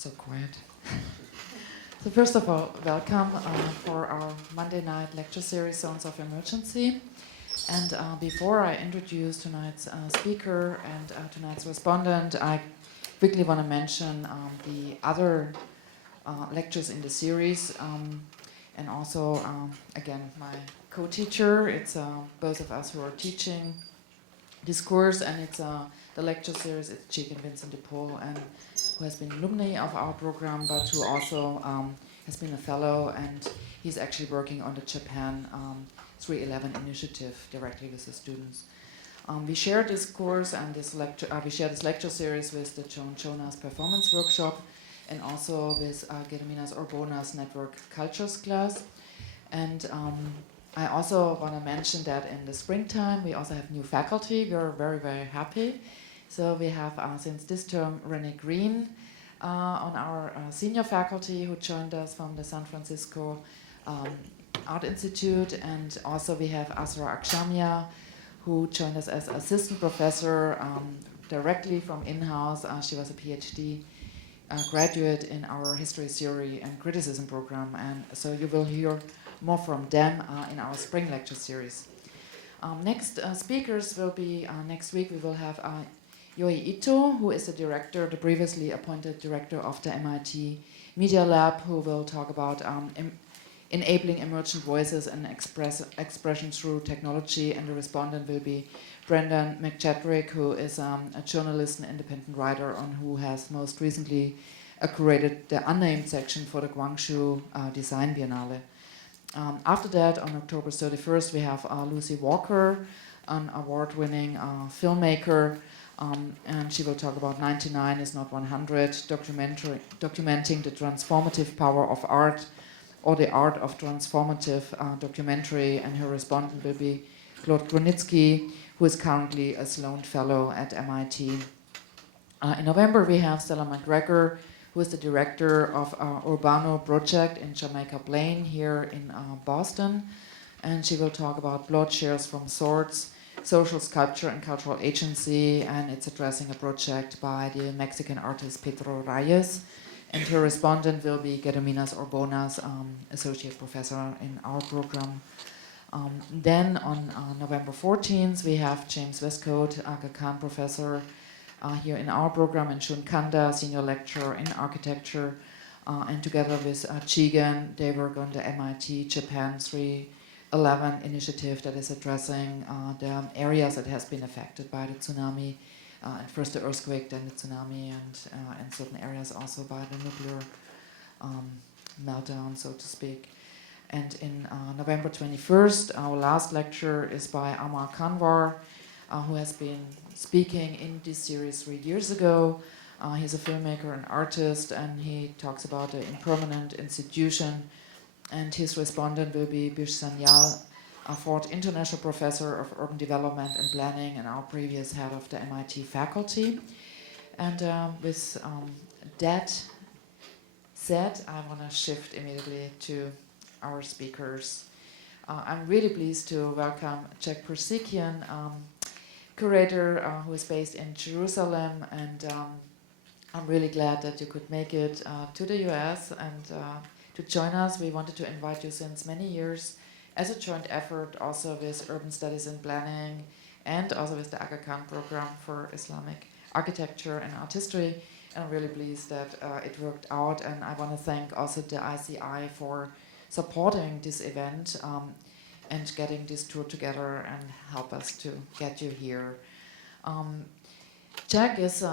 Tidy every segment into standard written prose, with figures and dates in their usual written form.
So quiet. So first of all, welcome for our Monday night lecture series, Zones of Emergency. And before I introduce tonight's speaker and tonight's respondent, I quickly want to mention the other lectures in the series, and also, again, my co-teacher. It's both of us who are teaching this course, and it's the lecture series. It's Jack and Vincent de Paul, and who has been alumni of our program, but who also has been a fellow, and he's actually working on the Japan 311 initiative directly with the students. We share this course and this lecture. We share this lecture series with the Joan Jonas Performance Workshop, and also with Gediminas Orbona's Network Cultures class. And I also want to mention that in the springtime we also have new faculty. We're very, very happy. So we have, since this term, Renee Green on our senior faculty, who joined us from the San Francisco Art Institute, and also we have Asra Akshamia, who joined us as assistant professor directly from in-house. She was a PhD graduate in our history, theory, and criticism program, and so you will hear more from them in our spring lecture series. Next speakers will be, next week we will have Yoi Ito, who is the previously appointed director of the MIT Media Lab, who will talk about enabling emergent voices and expression through technology, and the respondent will be Brendan McChadwick, who is a journalist and independent writer, and who has most recently curated the unnamed section for the Guangzhou Design Biennale. After that, on October 31st, we have Lucy Walker, an award-winning filmmaker, and she will talk about 99 is not 100, documenting the transformative power of art, or the art of transformative documentary, and her respondent will be Claude Grunitsky, who is currently a Sloan Fellow at MIT. In November, we have Stella McGregor, who is the director of Urbano Project in Jamaica Plain here in Boston, and she will talk about Bloodshares from Swords, social sculpture and cultural agency, and it's addressing a project by the Mexican artist Pedro Reyes. And her respondent will be Gediminas Orbona's associate professor in our program. Then on November 14th, we have James Westcote, Aga Khan professor here in our program, and Shun Kanda, senior lecturer in architecture. And together with Chigan, they work on the MIT Japan 311 initiative that is addressing the areas that has been affected by the tsunami. And first the earthquake, then the tsunami, and certain areas also by the nuclear meltdown, so to speak. And in November 21st, our last lecture is by Amar Kanwar, who has been speaking in this series 3 years ago. He's a filmmaker and artist, and he talks about the impermanent institution. And his respondent will be Bish Sanyal, a Ford International Professor of Urban Development and Planning and our previous head of the MIT faculty. And with that said, I want to shift immediately to our speakers. I'm really pleased to welcome Jack Persekian, curator who is based in Jerusalem, and I'm really glad that you could make it to the US and to join us. We wanted to invite you since many years, as a joint effort also with Urban Studies and Planning, and also with the Aga Khan program for Islamic Architecture and Art History. And I'm really pleased that it worked out, and I want to thank also the ICI for supporting this event and getting this tour together and help us to get you here. Jack is,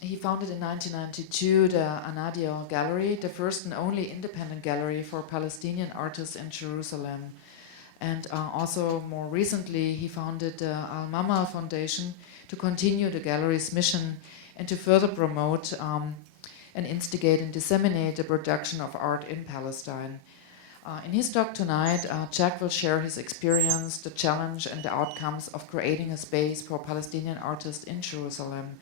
he founded in 1992 the Anadiel Gallery, the first and only independent gallery for Palestinian artists in Jerusalem. And also more recently, he founded the Al-Mama Foundation to continue the gallery's mission and to further promote and instigate and disseminate the production of art in Palestine. In his talk tonight, Jack will share his experience, the challenge and the outcomes of creating a space for Palestinian artists in Jerusalem,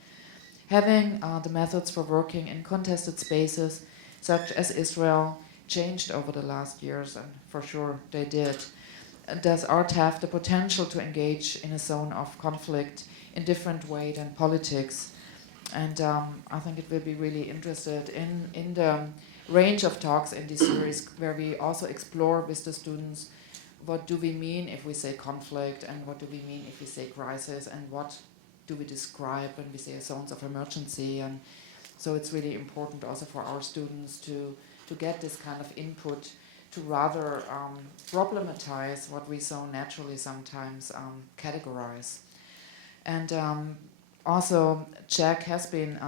having the methods for working in contested spaces such as Israel changed over the last years, and for sure they did. Does art have the potential to engage in a zone of conflict in different way than politics? And I think it will be really interested in the range of talks in this series, where we also explore with the students what do we mean if we say conflict, and what do we mean if we say crisis, and what do we describe when we say zones of emergency. And so it's really important also for our students to get this kind of input, to rather problematize what we so naturally sometimes categorize. And also Jack has been,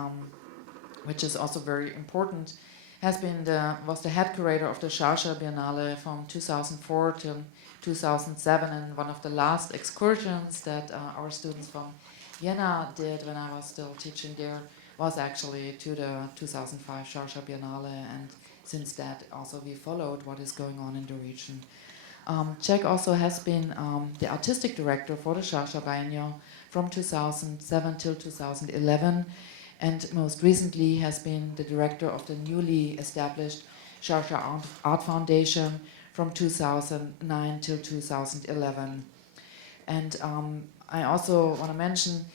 which is also very important, was the head curator of the Sharjah Biennial from 2004 to 2007, and one of the last excursions that our students from Vienna did when I was still teaching there was actually to the 2005 Sharjah Biennale, and since that also we followed what is going on in the region. Jack also has been the artistic director for the Sharjah Biennial from 2007 till 2011, and most recently has been the director of the newly established Sharjah Art Foundation from 2009 till 2011. And I also want to mention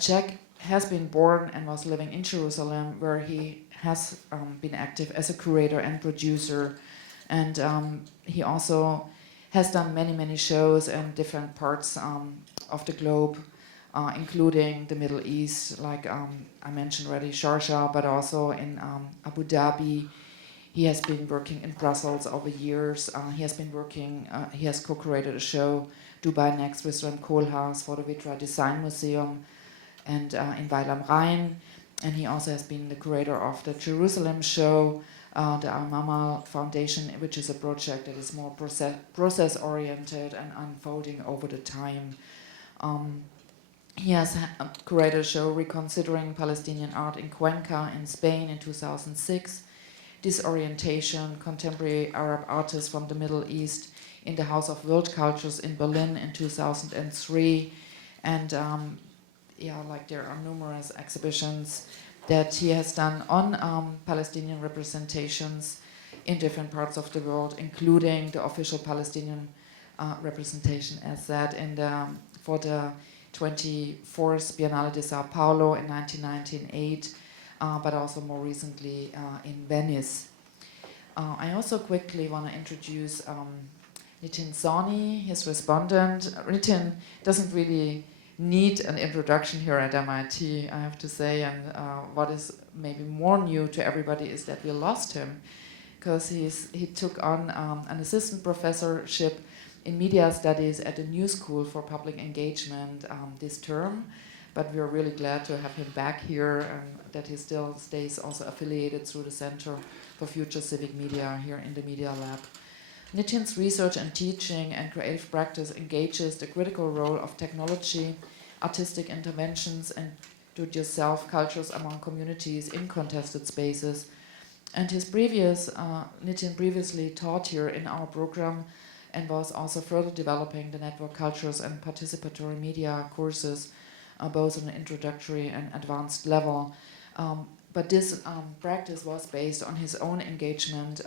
Jack has been born and was living in Jerusalem, where he has been active as a curator and producer. And he also has done many shows in different parts of the globe, including the Middle East, like I mentioned already, Sharjah, but also in Abu Dhabi. He has been working in Brussels over years. He has co-created a show, Dubai Next Restaurant Kohlhaas, for the Vitra Design Museum, and in Weil am Rhein. And he also has been the curator of the Jerusalem show, the Al-Mama Foundation, which is a project that is more process-oriented and unfolding over the time. He has curated a show reconsidering Palestinian art in Cuenca in Spain in 2006, Disorientation, Contemporary Arab Artists from the Middle East in the House of World Cultures in Berlin in 2003. And there are numerous exhibitions that he has done on Palestinian representations in different parts of the world, including the official Palestinian representation, as that for the 24th Biennale de Sao Paulo in 1998, but also more recently in Venice. I also quickly want to introduce Nitin Sawhney, his respondent. Nitin doesn't really need an introduction here at MIT, I have to say, and what is maybe more new to everybody is that we lost him, because he took on an assistant professorship in media studies at the New School for Public Engagement this term, but we're really glad to have him back here, and that he still stays also affiliated through the Center for Future Civic Media here in the Media Lab. Nitin's research and teaching and creative practice engages the critical role of technology, artistic interventions, and do-it-yourself cultures among communities in contested spaces. And Nitin previously taught here in our program and was also further developing the network cultures and participatory media courses, both on an introductory and advanced level. But this practice was based on his own engagement,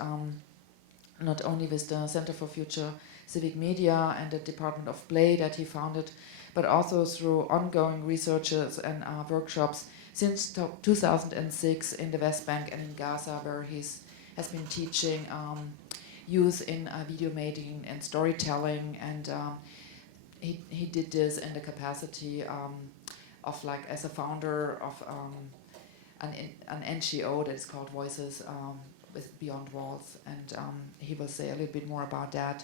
not only with the Center for Future Civic Media and the Department of Play that he founded, but also through ongoing researches and workshops since 2006 in the West Bank and in Gaza, where he has been teaching youth in video making and storytelling, and he did this in the capacity of as a founder of an NGO that is called Voices with Beyond Walls, and he will say a little bit more about that.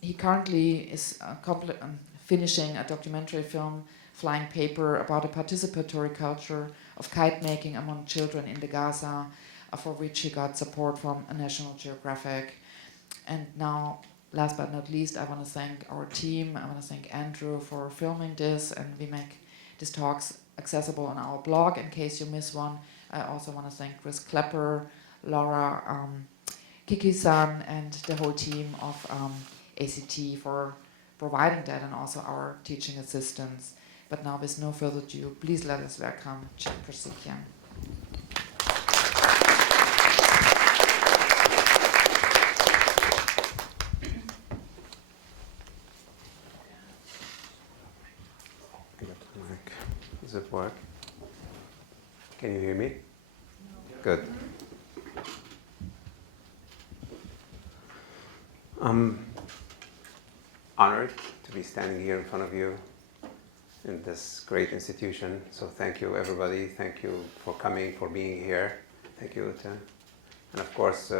He currently is finishing a documentary film, Flying Paper, about a participatory culture of kite making among children in the Gaza, for which he got support from a National Geographic. And now, last but not least, I want to thank our team. I want to thank Andrew for filming this, and we make these talks accessible on our blog in case you miss one. I also want to thank Chris Klepper, Laura, Kiki-san, and the whole team of ACT for providing that, and also our teaching assistants. But now, with no further ado, please let us welcome Jack Persekian. Does it work? Can you hear me? Good. I'm honored to be standing here in front of you in this great institution. So thank you, everybody. Thank you for coming, for being here. Thank you, Nitin. And of course,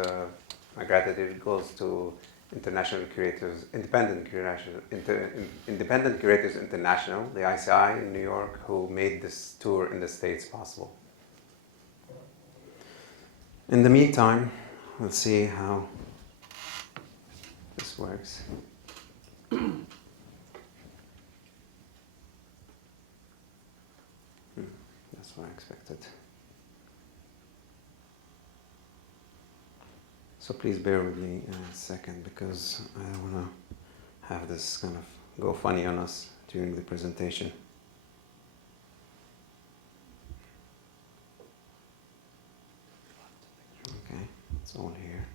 my gratitude goes to International Curators, Independent Curators International, the ICI in New York, who made this tour in the States possible. In the meantime, we'll see how this works. That's what I expected. So please bear with me a second, because I don't want to have this kind of go funny on us during the presentation. Okay, it's all here.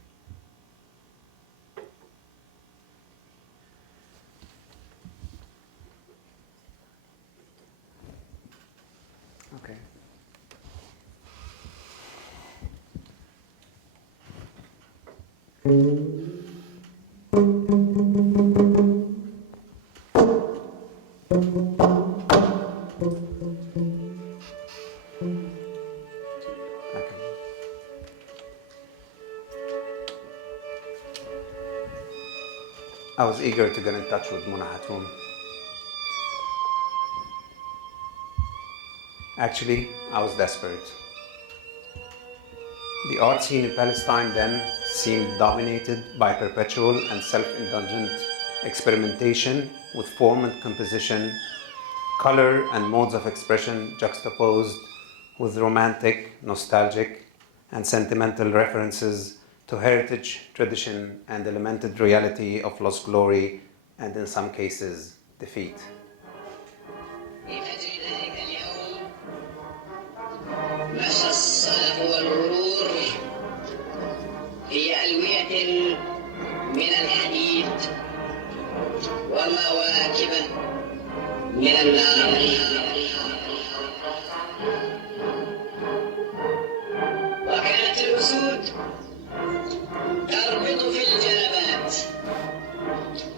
Okay. I was eager to get in touch with Mona Hatoum. Actually, I was desperate. The art scene in Palestine then seemed dominated by perpetual and self-indulgent experimentation with form and composition, color and modes of expression juxtaposed with romantic, nostalgic, and sentimental references to heritage, tradition, and the lamented reality of lost glory, and in some cases, defeat. وكانت الأسود تربط في الجنبات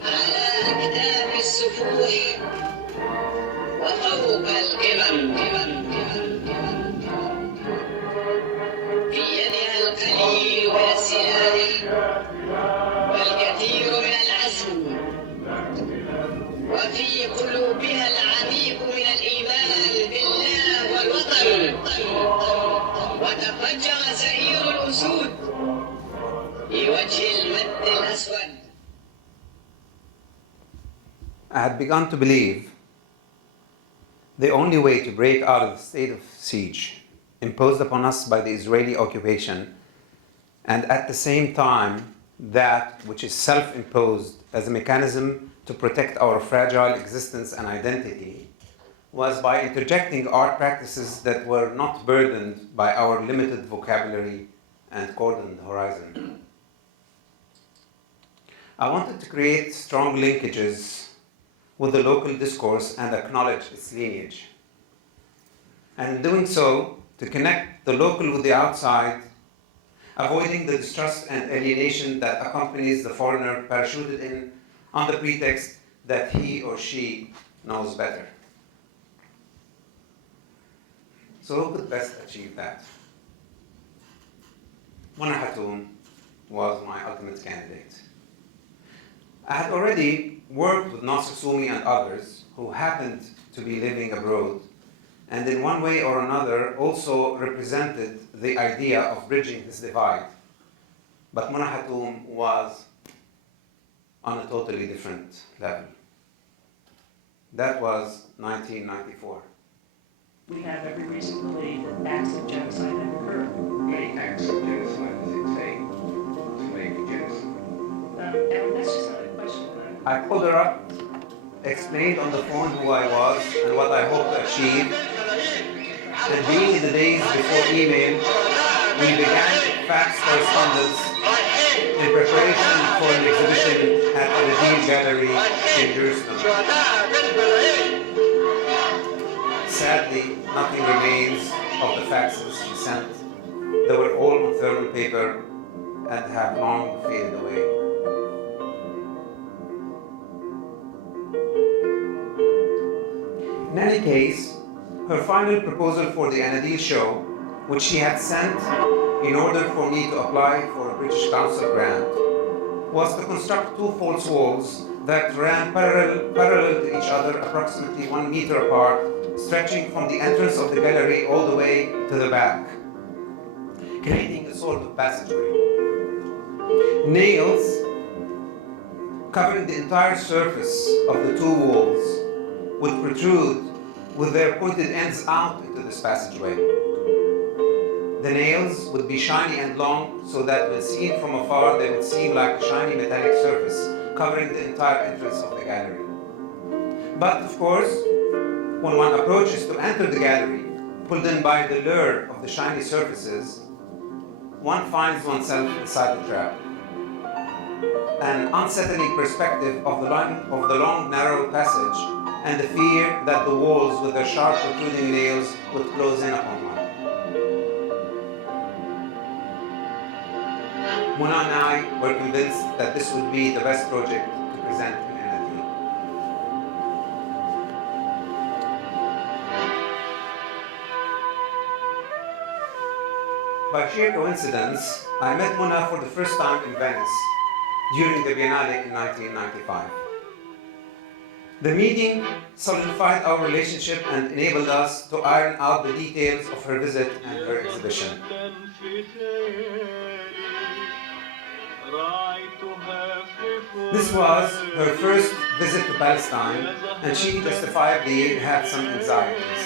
على أكتاف السفوح وفوق القمم في يدها القليل من السلاح والكثير من العزم وفي قلوبها العميق من الإيمان بالله والوطن وتفجر زئير الأسود في وجه المد الأسود. I had begun to believe the only way to break out of the state of siege imposed upon us by the Israeli occupation, and at the same time that which is self-imposed as a mechanism to protect our fragile existence and identity, was by interjecting art practices that were not burdened by our limited vocabulary and cordoned horizon. I wanted to create strong linkages with the local discourse and acknowledge its lineage. And in doing so, to connect the local with the outside, avoiding the distrust and alienation that accompanies the foreigner parachuted in on the pretext that he or she knows better. So who could best achieve that? Mona Hatoum was my ultimate candidate. I had already worked with Nasser Soumi and others who happened to be living abroad, and in one way or another also represented the idea of bridging this divide. But Mona Hatoum was on a totally different level. That was 1994. We have every reason to believe that acts of genocide have occurred. Many acts of genocide as it say to make genocide. And that's just not a question. I pulled her up, explained on the phone who I was and what I hoped to achieve. And being in the days before email, we began fax correspondence in preparation for an exhibition at Anadiel Gallery in Jerusalem. Sadly, nothing remains of the faxes she sent. They were all on thermal paper and have long faded away. In any case, her final proposal for the Anadiel show, which she had sent in order for me to apply for a British Council grant, was to construct two false walls that ran parallel to each other, approximately 1 meter apart, stretching from the entrance of the gallery all the way to the back, creating a sort of passageway. Nails covering the entire surface of the two walls would protrude with their pointed ends out into this passageway. The nails would be shiny and long, so that when seen from afar, they would seem like a shiny metallic surface covering the entire entrance of the gallery. But of course, when one approaches to enter the gallery, pulled in by the lure of the shiny surfaces, one finds oneself inside the trap. An unsettling perspective of the long, narrow passage, and the fear that the walls with their sharp protruding nails would close in upon one. Mona and I were convinced that this would be the best project to present in Anadiel. By sheer coincidence, I met Mona for the first time in Venice during the Biennale in 1995. The meeting solidified our relationship and enabled us to iron out the details of her visit and her exhibition. This was her first visit to Palestine, and she justifiably had some anxieties.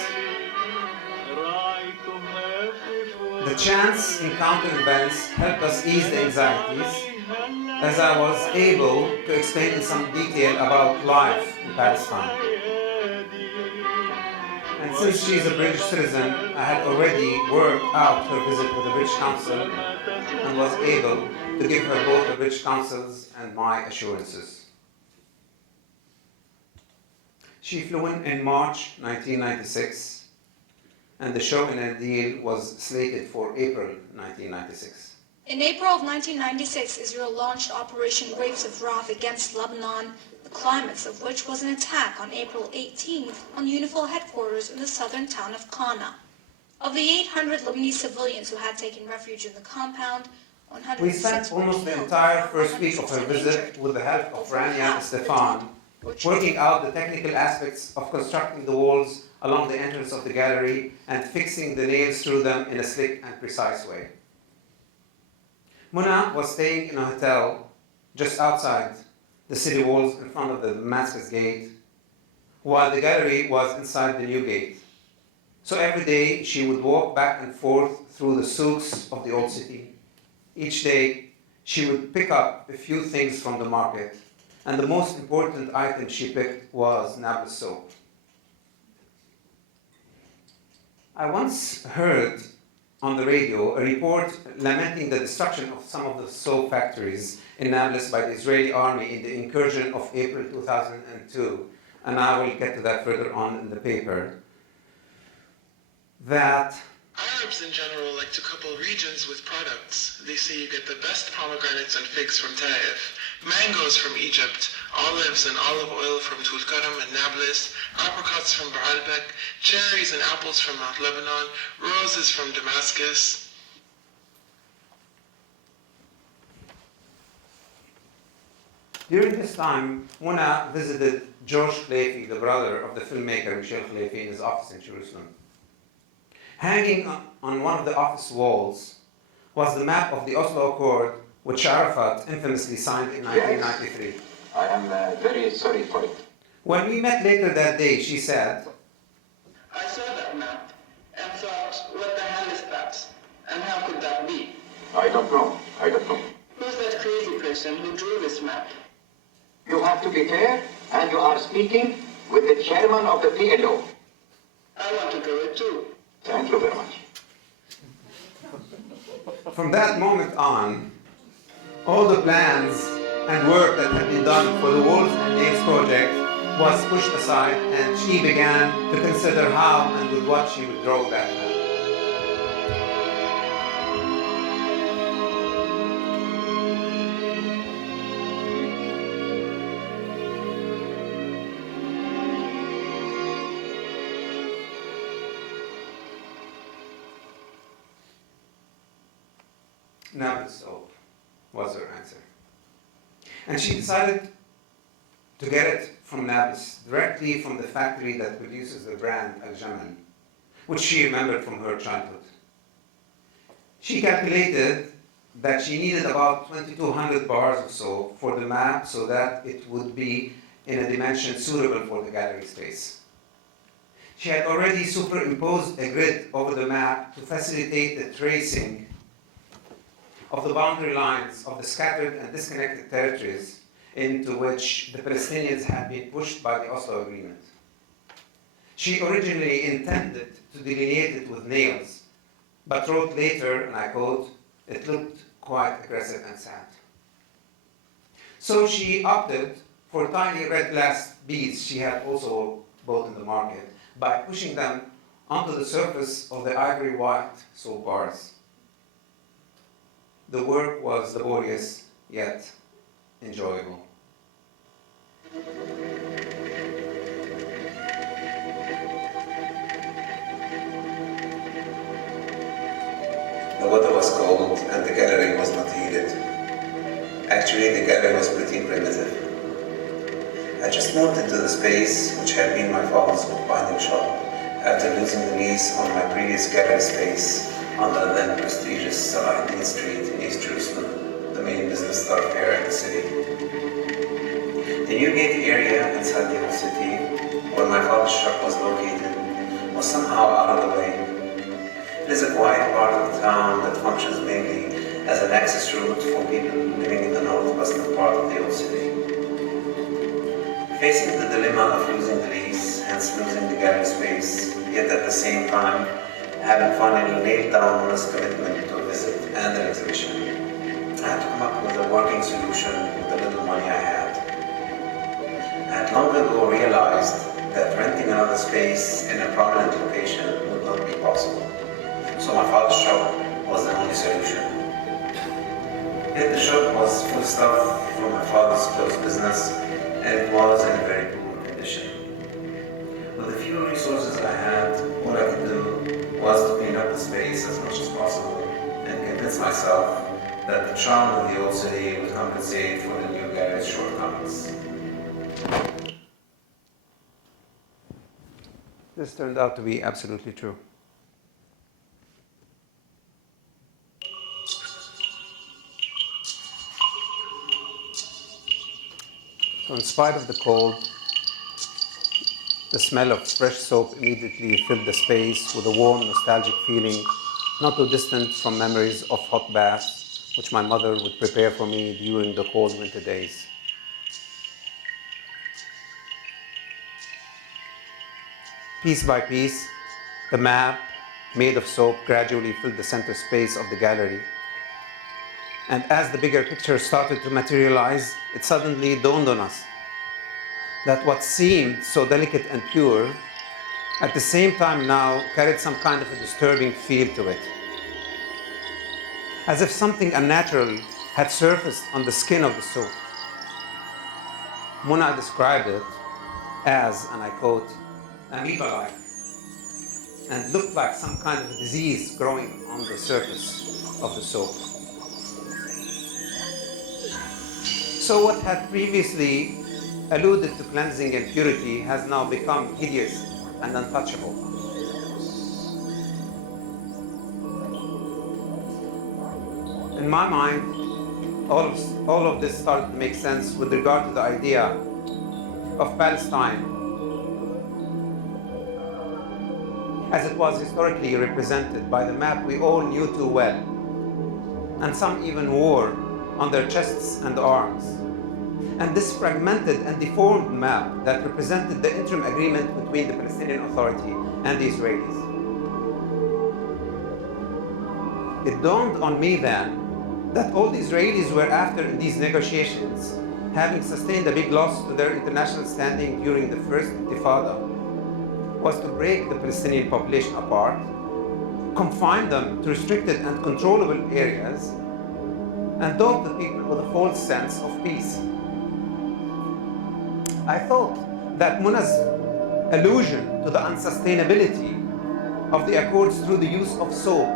The chance encounter in Venice helped us ease the anxieties, as I was able to explain in some detail about life in Palestine. And since she is a British citizen, I had already worked out her visit to the British Council and was able to give her both the British Council's and my assurances. She flew in March 1996, and the show in Anadiel was slated for April 1996. In April of 1996, Israel launched Operation Waves of Wrath against Lebanon, the climax of which was an attack on April 18th on UNIFIL headquarters in the southern town of Qana. Of the 800 Lebanese civilians who had taken refuge in the compound, 106 We spent almost the entire first week of her visit with the help of Rania and Stefan, working out the technical aspects of constructing the walls along the entrance of the gallery and fixing the nails through them in a slick and precise way. Mona was staying in a hotel just outside the city walls in front of the Damascus gate, while the gallery was inside the new gate. So every day she would walk back and forth through the souks of the old city. Each day she would pick up a few things from the market, and the most important item she picked was Nablus soap. I once heard on the radio a report lamenting the destruction of some of the soap factories in Nablus by the Israeli army in the incursion of April 2002, and I will get to that further on in the paper, that Arabs in general like to couple regions with products. They say you get the best pomegranates and figs from Taif, mangoes from Egypt, olives and olive oil from Tulkarm and Nablus, apricots from Baalbek, cherries and apples from Mount Lebanon, roses from Damascus. during this time, Mona visited George Khlefi, the brother of the filmmaker Michel Khlefi, in his office in Jerusalem. Hanging on one of the office walls was the map of the Oslo Accord, which Arafat infamously signed in 1993. I am very sorry for it. When we met later that day, she said, I saw that map and thought, what the hell is that? And how could that be? I don't know. Who's that crazy person who drew this map? You have to be fair, and you are speaking with the chairman of the PLO. I want to do it too. Thank you very much. from that moment on, all the plans and work that had been done for the Walls and Nails project was pushed aside, and she began to consider how and with what she would draw that map. Nablus soap was her answer. And she decided to get it from Nablus, directly from the factory that produces the brand Al-Jamal, which she remembered from her childhood. She calculated that she needed about 2,200 bars or so for the map so that it would be in a dimension suitable for the gallery space. She had already superimposed a grid over the map to facilitate the tracing of the boundary lines of the scattered and disconnected territories into which the Palestinians had been pushed by the Oslo Agreement. She originally intended to delineate it with nails, but wrote later, and I quote, "It looked quite aggressive and sad." So she opted for tiny red glass beads she had also bought in the market by pushing them onto the surface of the ivory white soap bars. The work was laborious, yet enjoyable. The weather was cold and the gallery was not heated. Actually, the gallery was pretty primitive. I just moved into the space which had been my father's bookbinding shop after losing the lease on my previous gallery space on the then prestigious Sawhney Street in East Jerusalem, the main business thoroughfare in the city. The Newgate area inside the old city, where my father's shop was located, was somehow out of the way. It is a quiet part of the town that functions mainly as an access route for people living in the northwestern part of the old city. Facing the dilemma of losing the lease, hence losing the gallery space, yet at the same time having finally nailed down one's commitment to a visit and an exhibition, I had to come up with a working solution with the little money I had. I had long ago realized that renting another space in a prominent location would not be possible, so my father's shop was the only solution. Yet the shop was full stuff from my father's closed business, and it was in a very poor condition. With the few resources I had, all I could do was to clean up the space as much as possible and convince myself that the charm of the old city would compensate for the new gallery's shortcomings. This turned out to be absolutely true. So in spite of the cold, the smell of fresh soap immediately filled the space with a warm, nostalgic feeling, not too distant from memories of hot baths, which my mother would prepare for me during the cold winter days. Piece by piece, the map, made of soap, gradually filled the center space of the gallery. And as the bigger picture started to materialize, it suddenly dawned on us that what seemed so delicate and pure, at the same time now carried some kind of a disturbing feel to it. As if something unnatural had surfaced on the skin of the soap. Muna described it as, and I quote, amoeba-like, and looked like some kind of a disease growing on the surface of the soap. So what had previously alluded to cleansing and purity has now become hideous and untouchable. In my mind, all of this started to make sense with regard to the idea of Palestine as it was historically represented by the map we all knew too well, and some even wore on their chests and arms. And this fragmented and deformed map that represented the interim agreement between the Palestinian Authority and the Israelis. It dawned on me then that all the Israelis were after in these negotiations having sustained a big loss to their international standing during the first Intifada, was to break the Palestinian population apart, confine them to restricted and controllable areas, and dope the people with a false sense of peace. I thought that Muna's allusion to the unsustainability of the Accords through the use of soap,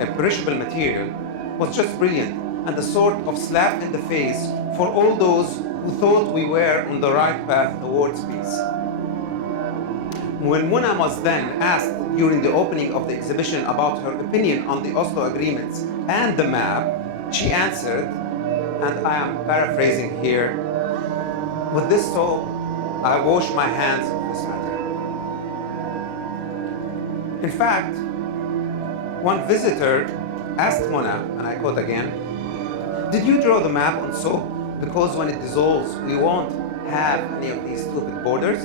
a perishable material, was just brilliant and a sort of slap in the face for all those who thought we were on the right path towards peace. When Muna was then asked during the opening of the exhibition about her opinion on the Oslo agreements and the map, she answered, and I am paraphrasing here, "With this soap, I wash my hands of this matter." In fact, one visitor asked Muna, and I quote again, "Did you draw the map on soap because when it dissolves, we won't have any of these stupid borders?"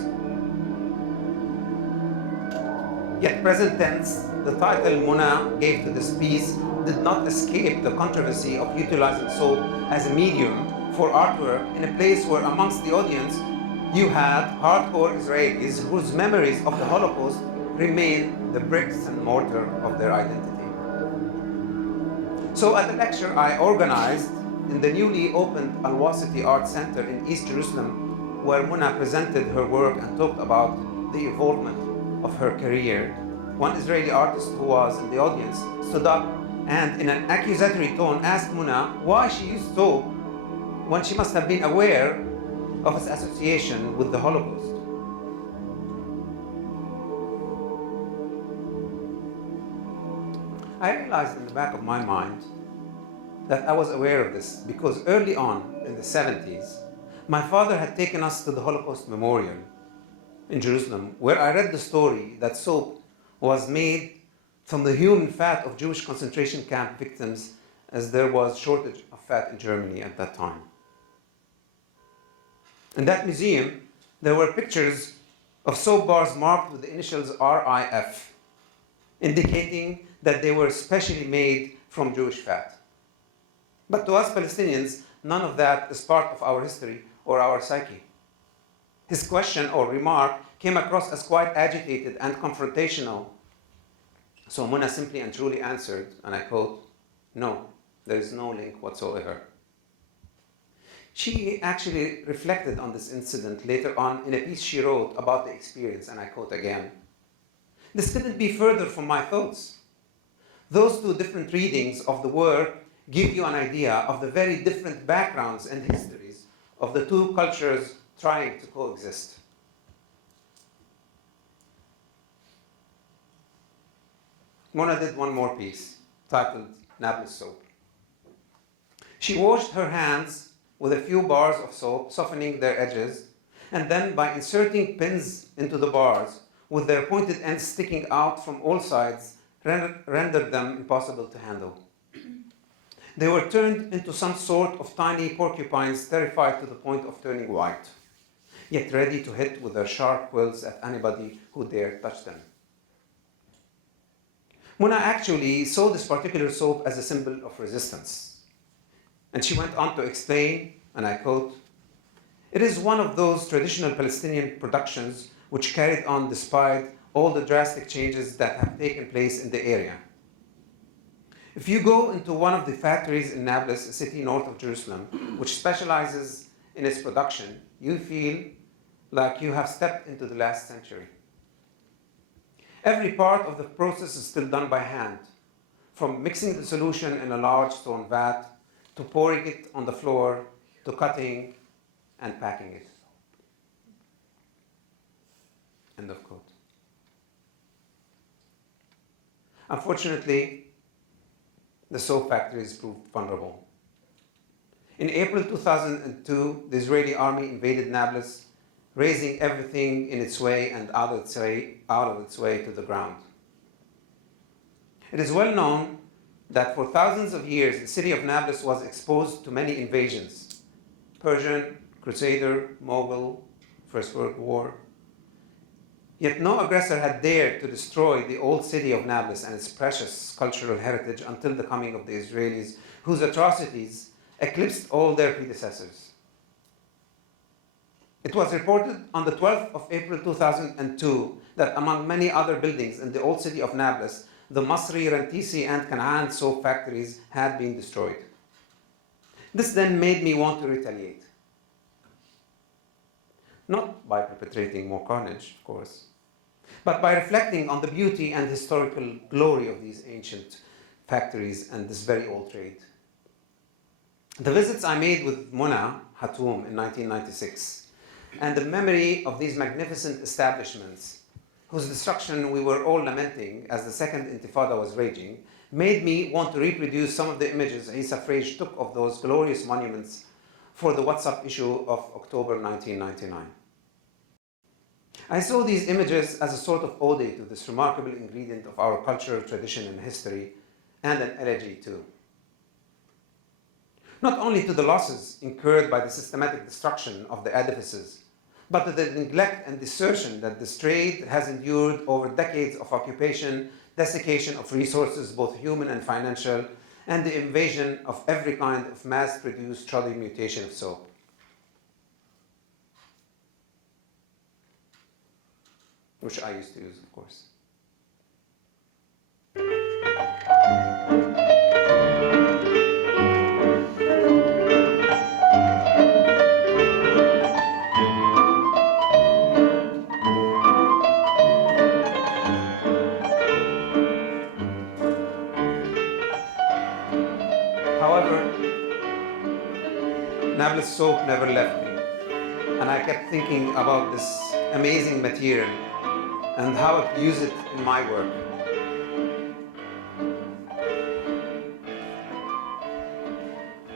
Yet present tense, the title Muna gave to this piece did not escape the controversy of utilizing soap as a medium for artwork in a place where amongst the audience you had hardcore Israelis whose memories of the Holocaust remain the bricks and mortar of their identity. So at the lecture I organized in the newly opened Al-Wasiti Art Center in East Jerusalem, where Muna presented her work and talked about the evolvement of her career, one Israeli artist who was in the audience stood up and in an accusatory tone asked Muna why she used soap when she must have been aware of its association with the Holocaust. I realized in the back of my mind that I was aware of this because early on in the 70s, my father had taken us to the Holocaust Memorial in Jerusalem, where I read the story that soap was made from the human fat of Jewish concentration camp victims, as there was shortage of fat in Germany at that time. In that museum, there were pictures of soap bars marked with the initials RIF, indicating that they were specially made from Jewish fat. But to us Palestinians, none of that is part of our history or our psyche. His question or remark came across as quite agitated and confrontational. So Muna simply and truly answered, and I quote, "No, there is no link whatsoever." She actually reflected on this incident later on in a piece she wrote about the experience, and I quote again, "This couldn't be further from my thoughts. Those two different readings of the work give you an idea of the very different backgrounds and histories of the two cultures trying to coexist." Mona did one more piece titled Nablus Soap. She washed her hands with a few bars of soap, softening their edges, and then by inserting pins into the bars with their pointed ends sticking out from all sides, rendered them impossible to handle. They were turned into some sort of tiny porcupines, terrified to the point of turning white, yet ready to hit with their sharp quills at anybody who dared touch them. Muna actually saw this particular soap as a symbol of resistance. And she went on to explain, and I quote, "It is one of those traditional Palestinian productions which carried on despite all the drastic changes that have taken place in the area. If you go into one of the factories in Nablus, a city north of Jerusalem, which specializes in its production, you feel like you have stepped into the last century. Every part of the process is still done by hand, from mixing the solution in a large stone vat, to pouring it on the floor, to cutting and packing it." End of quote. Unfortunately, the soap factories proved vulnerable. In April 2002, the Israeli army invaded Nablus, razing everything in its way and out of its way to the ground. It is well known that for thousands of years, the city of Nablus was exposed to many invasions: Persian, Crusader, Mughal, First World War. Yet no aggressor had dared to destroy the old city of Nablus and its precious cultural heritage until the coming of the Israelis, whose atrocities eclipsed all their predecessors. It was reported on the 12th of April 2002 that among many other buildings in the old city of Nablus, the Masri, Rantisi, and Canaan soap factories had been destroyed. This then made me want to retaliate. Not by perpetrating more carnage, of course, but by reflecting on the beauty and historical glory of these ancient factories and this very old trade. The visits I made with Mona Hatoum in 1996 and the memory of these magnificent establishments whose destruction we were all lamenting as the second intifada was raging made me want to reproduce some of the images Isa Frege took of those glorious monuments for the WhatsApp issue of October 1999. I saw these images as a sort of ode to this remarkable ingredient of our cultural tradition and history, and an elegy too. Not only to the losses incurred by the systematic destruction of the edifices, but to the neglect and desertion that this trade has endured over decades of occupation, desiccation of resources, both human and financial, and the invasion of every kind of mass-produced trolley mutation of soap. Which I used to use, of course. However, Nablus soap never left me, and I kept thinking about this amazing material and how I could use it in my work.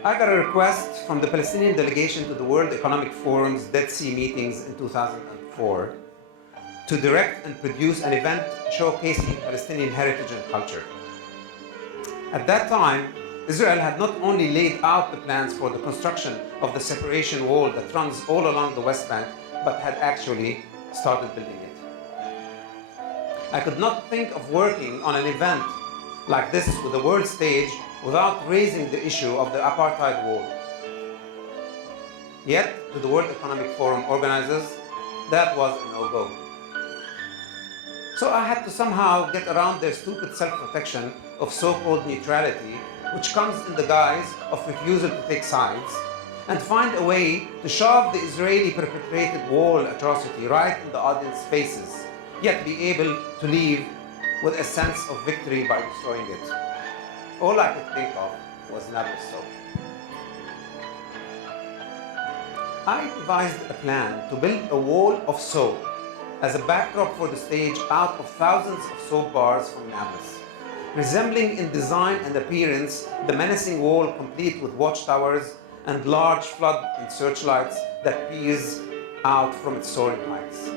I got a request from the Palestinian delegation to the World Economic Forum's Dead Sea meetings in 2004 to direct and produce an event showcasing Palestinian heritage and culture. At that time, Israel had not only laid out the plans for the construction of the separation wall that runs all along the West Bank, but had actually started building it. I could not think of working on an event like this with the world stage without raising the issue of the apartheid wall. Yet, to the World Economic Forum organizers, that was a no-go. So I had to somehow get around their stupid self-protection of so-called neutrality, which comes in the guise of refusal to take sides, and find a way to shove the Israeli perpetrated wall atrocity right in the audience faces, yet be able to leave with a sense of victory by destroying it. All I could think of was Nablus soap. I devised a plan to build a wall of soap as a backdrop for the stage out of thousands of soap bars from Nablus, resembling in design and appearance the menacing wall complete with watchtowers and large flood and searchlights that peers out from its soaring heights.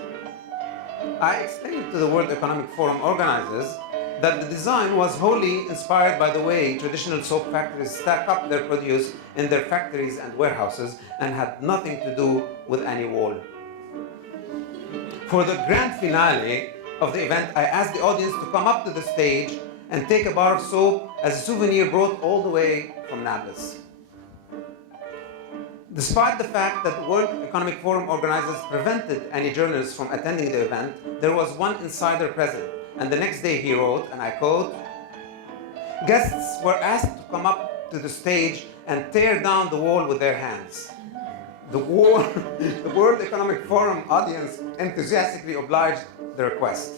I explained to the World Economic Forum organizers that the design was wholly inspired by the way traditional soap factories stack up their produce in their factories and warehouses and had nothing to do with any wall. For the grand finale of the event, I asked the audience to come up to the stage and take a bar of soap as a souvenir brought all the way from Nablus. Despite the fact that the World Economic Forum organizers prevented any journalists from attending the event, there was one insider present, and the next day he wrote, and I quote, "Guests were asked to come up to the stage and tear down the wall with their hands. The World Economic Forum audience enthusiastically obliged the request.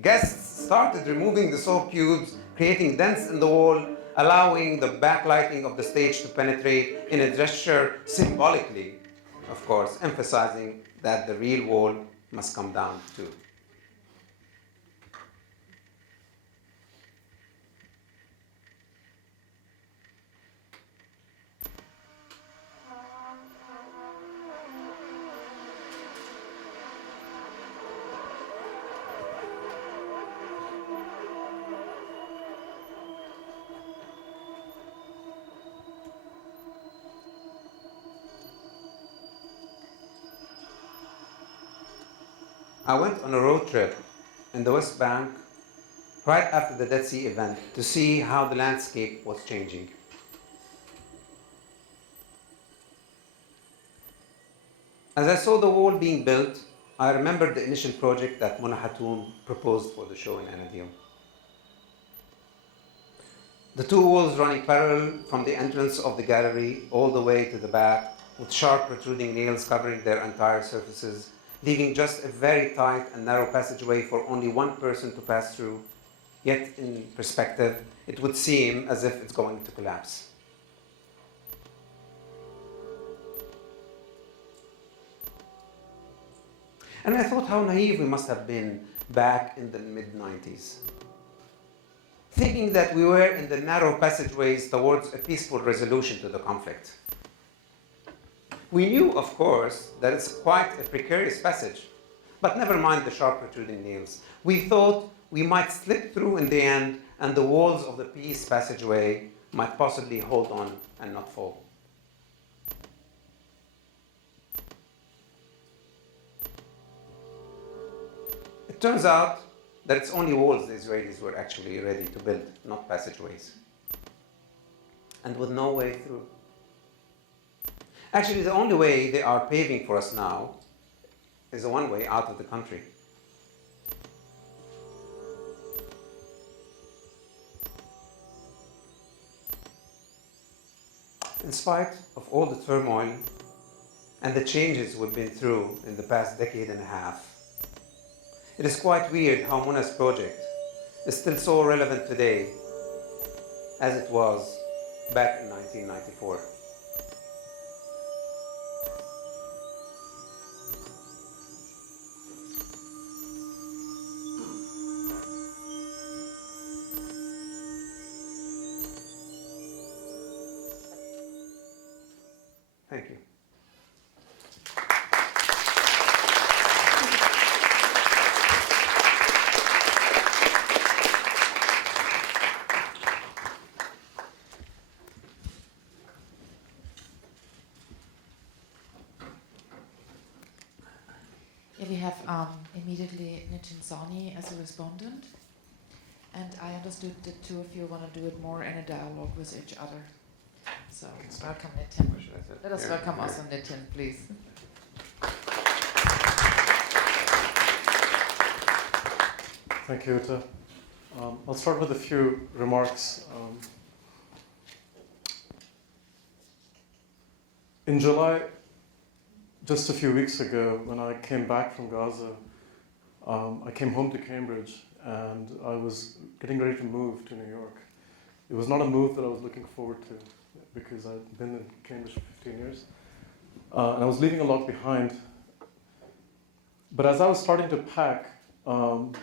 Guests started removing the soap cubes, creating dents in the wall, allowing the backlighting of the stage to penetrate in a gesture symbolically, of course, emphasizing that the real wall must come down too." I went on a road trip in the West Bank right after the Dead Sea event to see how the landscape was changing. As I saw the wall being built, I remembered the initial project that Mona Hatoum proposed for the show in Anadiel. The two walls running parallel from the entrance of the gallery all the way to the back, with sharp protruding nails covering their entire surfaces, leaving just a very tight and narrow passageway for only one person to pass through. Yet in perspective, it would seem as if it's going to collapse. And I thought how naive we must have been back in the mid-90s. Thinking that we were in the narrow passageways towards a peaceful resolution to the conflict. We knew, of course, that it's quite a precarious passage, but never mind the sharp protruding nails. We thought we might slip through in the end, and the walls of the peace passageway might possibly hold on and not fall. It turns out that it's only walls the Israelis were actually ready to build, not passageways. And with no way through. Actually, the only way they are paving for us now is the one way out of the country. In spite of all the turmoil and the changes we've been through in the past decade and a half, it is quite weird how Mona's project is still so relevant today as it was back in 1994. Thank you. Yeah, we have immediately Nitin Sawhney as a respondent. And I understood the two of you want to do it more in a dialogue with each other. So welcome, Nitin. Let us welcome also Nitin, please. Thank you, Uta. I'll start with a few remarks. In July, just a few weeks ago, when I came back from Gaza, I came home to Cambridge and I was getting ready to move to New York. It was not a move that I was looking forward to because I'd been in Cambridge for 15 years. And I was leaving a lot behind. But as I was starting to pack and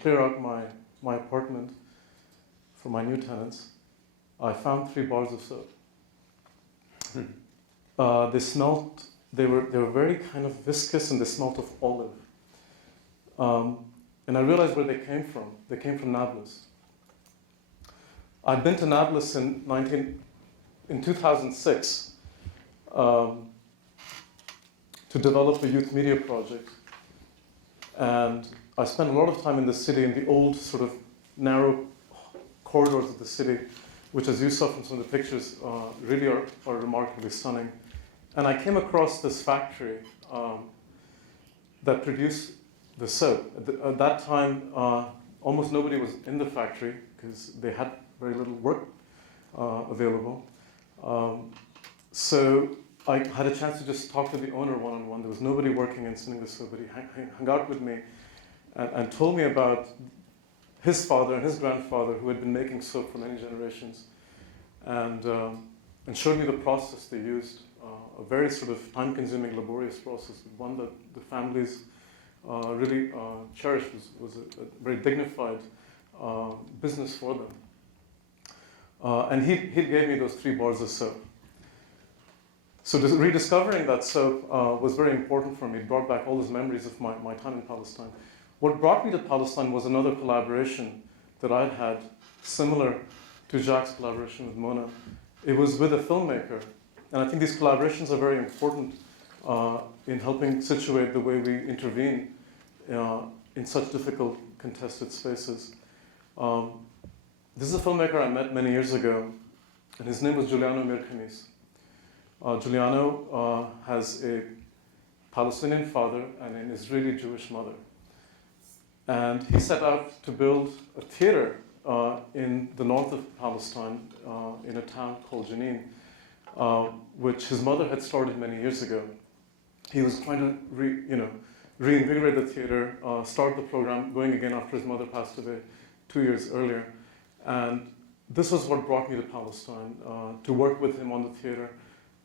clear out my apartment for my new tenants, I found 3 bars of soap. They smelled, they were very kind of viscous and they smelled of olive. And I realized where they came from. They came from Nablus. I'd been to Nablus in 2006 to develop a youth media project. And I spent a lot of time in the city, in the old sort of narrow corridors of the city, which, as you saw from some of the pictures, really are remarkably stunning. And I came across this factory that produced the soap. At that time, almost nobody was in the factory because they had very little work available. So I had a chance to just talk to the owner one-on-one. There was nobody working and selling the soap, but he hung out with me and told me about his father and his grandfather who had been making soap for many generations, and showed me the process they used, a very sort of time-consuming, laborious process, one that the families really cherished, was a very dignified business for them. And he gave me those 3 bars of soap. So rediscovering that soap was very important for me. It brought back all those memories of my time in Palestine. What brought me to Palestine was another collaboration that I'd had, similar to Jack's collaboration with Mona. It was with a filmmaker. And I think these collaborations are very important in helping situate the way we intervene in such difficult, contested spaces. This is a filmmaker I met many years ago, and his name was Giuliano Mirkamis. Giuliano has a Palestinian father and an Israeli Jewish mother. And he set out to build a theater in the north of Palestine, in a town called Jenin, which his mother had started many years ago. He was trying to reinvigorate the theater, start the program going again after his mother passed away 2 years earlier. And this was what brought me to Palestine, to work with him on the theater,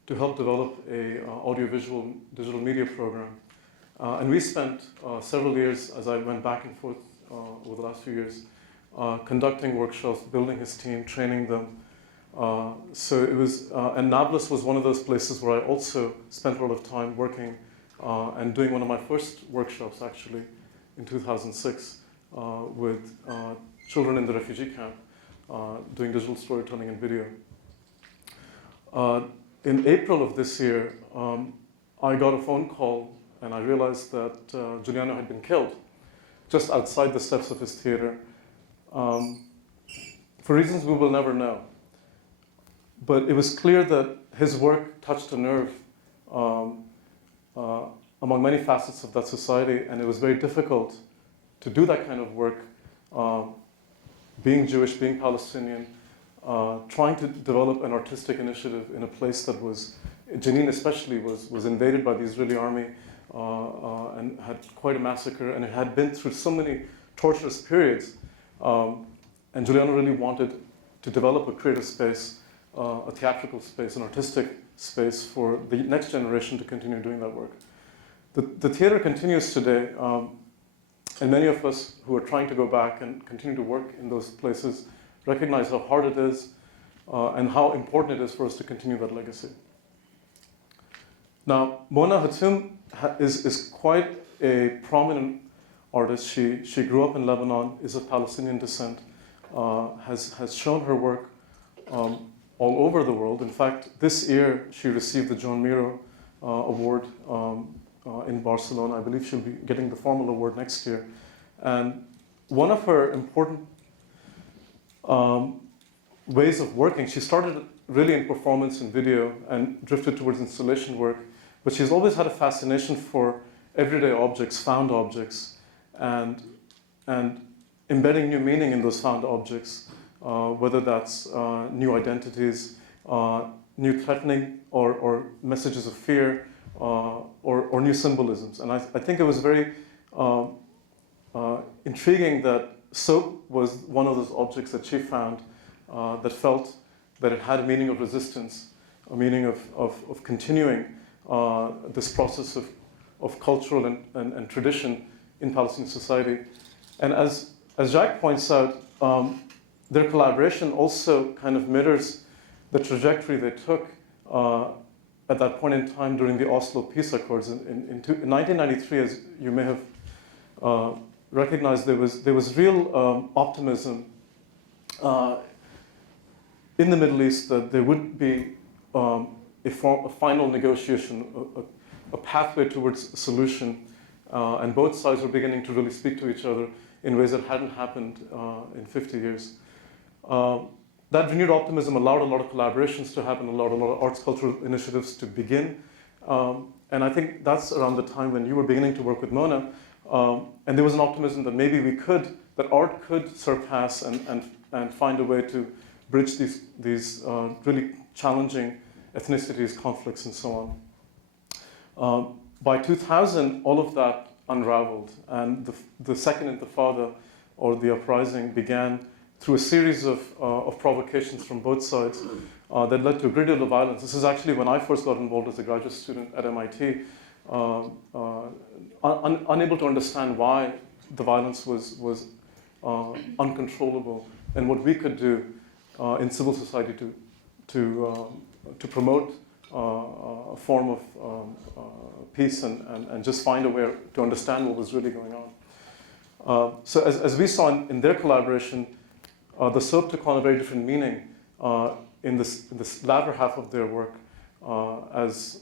to help develop a audiovisual digital media program. And we spent several years, as I went back and forth over the last few years, conducting workshops, building his team, training them. So it was, and Nablus was one of those places where I also spent a lot of time working and doing one of my first workshops actually in 2006 with children in the refugee camp, doing digital storytelling and video. In April of this year, I got a phone call and I realized that Giuliano had been killed just outside the steps of his theater, for reasons we will never know. But it was clear that his work touched a nerve among many facets of that society, and it was very difficult to do that kind of work, being Jewish, being Palestinian, trying to develop an artistic initiative in a place that was, Jenin especially, was invaded by the Israeli army and had quite a massacre, and it had been through so many torturous periods. And Giuliano really wanted to develop a creative space, a theatrical space, an artistic space for the next generation to continue doing that work. The theater continues today, and many of us who are trying to go back and continue to work in those places recognize how hard it is and how important it is for us to continue that legacy. Now, Mona Hatoum is quite a prominent artist. She grew up in Lebanon, is of Palestinian descent, has shown her work all over the world. In fact, this year she received the Joan Miro Award in Barcelona. I believe she'll be getting the formal award next year. And one of her important ways of working, she started really in performance and video and drifted towards installation work, but she's always had a fascination for everyday objects, found objects, and embedding new meaning in those found objects, whether that's new identities, new threatening or messages of fear, or new symbolisms. And I think it was very intriguing that soap was one of those objects that she found that felt that it had a meaning of resistance, a meaning of continuing this process of cultural and tradition in Palestinian society. And as Jack points out, their collaboration also kind of mirrors the trajectory they took at that point in time during the Oslo Peace Accords. In 1993, as you may have recognized, there was real optimism in the Middle East that there would be a final negotiation, a pathway towards a solution, and both sides were beginning to really speak to each other in ways that hadn't happened in 50 years. That renewed optimism allowed a lot of collaborations to happen, allowed a lot of arts cultural initiatives to begin. And I think that's around the time when you were beginning to work with Mona. And there was an optimism that maybe that art could surpass and find a way to bridge these really challenging ethnicities, conflicts, and so on. By 2000, all of that unraveled, and the Second Intifada, or the uprising, began through a series of provocations from both sides that led to a great deal of violence. This is actually when I first got involved as a graduate student at MIT, unable to understand why the violence was uncontrollable, and what we could do in civil society to promote a form of peace and just find a way to understand what was really going on. So as we saw in their collaboration, the soap took on a very different meaning in this latter half of their work as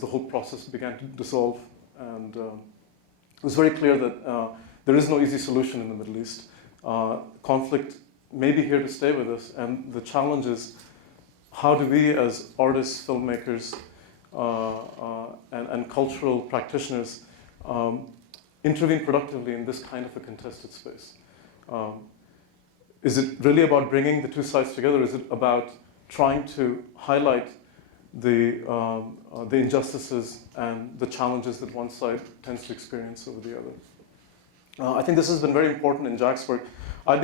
the whole process began to dissolve. And it was very clear that there is no easy solution in the Middle East. Conflict may be here to stay with us, and the challenge is, how do we as artists, filmmakers, and cultural practitioners intervene productively in this kind of a contested space? Is it really about bringing the two sides together? Is it about trying to highlight the injustices and the challenges that one side tends to experience over the other? I think this has been very important in Jack's work. I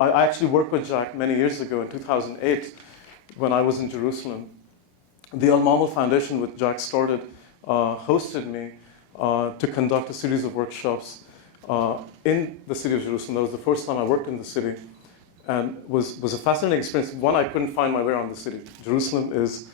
actually worked with Jack many years ago in 2008 when I was in Jerusalem. The Al-Mamul Foundation, which Jack started, hosted me to conduct a series of workshops in the city of Jerusalem. That was the first time I worked in the city, and was a fascinating experience. One, I couldn't find my way around the city. Jerusalem is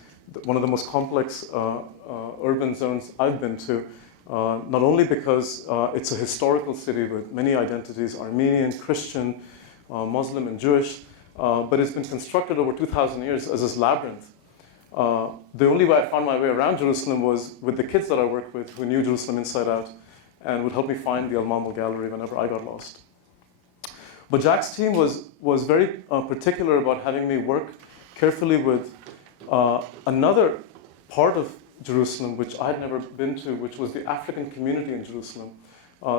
one of the most complex urban zones I've been to, not only because it's a historical city with many identities, Armenian, Christian, Muslim, and Jewish, but it's been constructed over 2,000 years as this labyrinth. The only way I found my way around Jerusalem was with the kids that I worked with who knew Jerusalem inside out and would help me find the Anadiel Gallery whenever I got lost. But Jack's team was very particular about having me work carefully with another part of Jerusalem which I'd never been to, which was the African community in Jerusalem.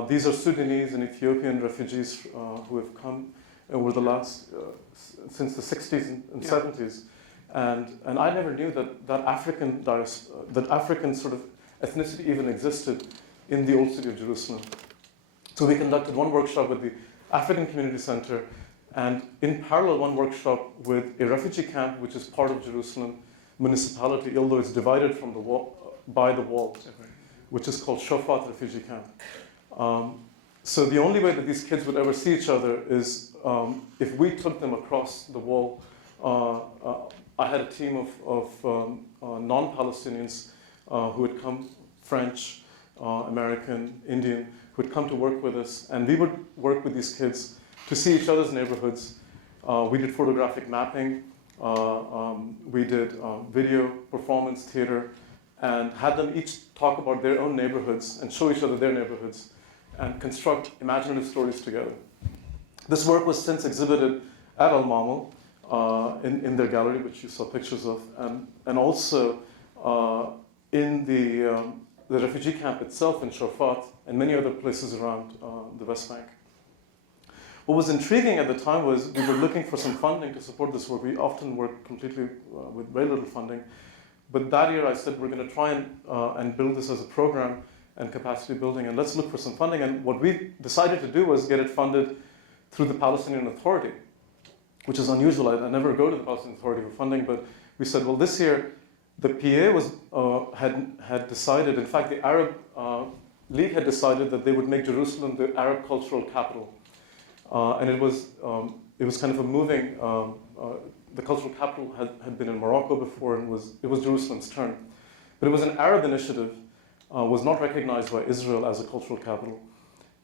These are Sudanese and Ethiopian refugees who have come over the last, since the 60s and 70s. And I never knew that African sort of ethnicity even existed in the old city of Jerusalem. So we conducted one workshop with the African Community Center, and in parallel one workshop with a refugee camp, which is part of Jerusalem municipality, although it's divided from the wall, by the wall, which is called Shofat Refugee Camp. So the only way that these kids would ever see each other is if we took them across the wall. I had a team of non-Palestinians who had come, French, American, Indian, who had come to work with us, and we would work with these kids to see each other's neighborhoods. We did photographic mapping, we did video, performance, theater, and had them each talk about their own neighborhoods and show each other their neighborhoods and construct imaginative stories together. This work was since exhibited at Al-Mamul in their gallery, which you saw pictures of, and also in the refugee camp itself in Shofat and many other places around the West Bank. What was intriguing at the time was we were looking for some funding to support this work. We often work completely with very little funding. But that year I said we're going to try and build this as a program and capacity building, and let's look for some funding. And what we decided to do was get it funded through the Palestinian Authority, which is unusual. I never go to the Palestinian Authority for funding, but we said, well, this year the PA had decided, in fact, the Arab League had decided that they would make Jerusalem the Arab cultural capital. And it was kind of a moving, the cultural capital had been in Morocco before, and it was Jerusalem's turn. But it was an Arab initiative, was not recognized by Israel as a cultural capital.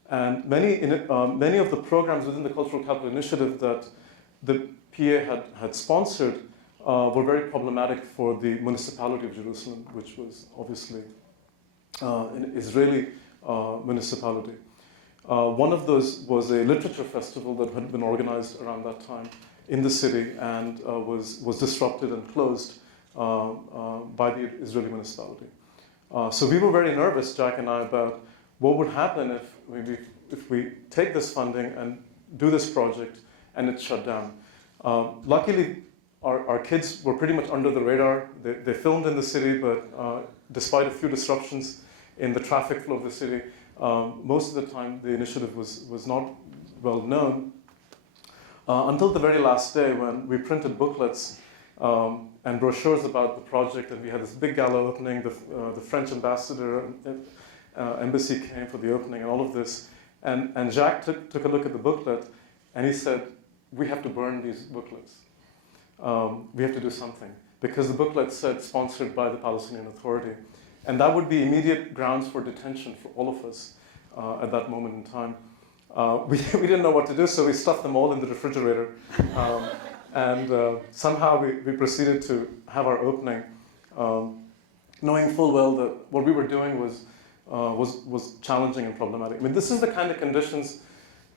And many of the programs within the Cultural Capital Initiative that the PA had sponsored were very problematic for the municipality of Jerusalem, which was obviously an Israeli municipality. One of those was a literature festival that had been organized around that time in the city and was disrupted and closed by the Israeli municipality. So we were very nervous, Jack and I, about what would happen if we take this funding and do this project and it's shut down. Luckily, our kids were pretty much under the radar. They filmed in the city, but despite a few disruptions in the traffic flow of the city, most of the time the initiative was not well known until the very last day when we printed booklets and brochures about the project, and we had this big gala opening. The French ambassador embassy came for the opening and all of this. And Jack took a look at the booklet and he said, we have to burn these booklets. We have to do something. Because the booklet said sponsored by the Palestinian Authority. And that would be immediate grounds for detention for all of us at that moment in time. We didn't know what to do, so we stuffed them all in the refrigerator. Somehow we proceeded to have our opening, knowing full well that what we were doing was challenging and problematic. I mean, this is the kind of conditions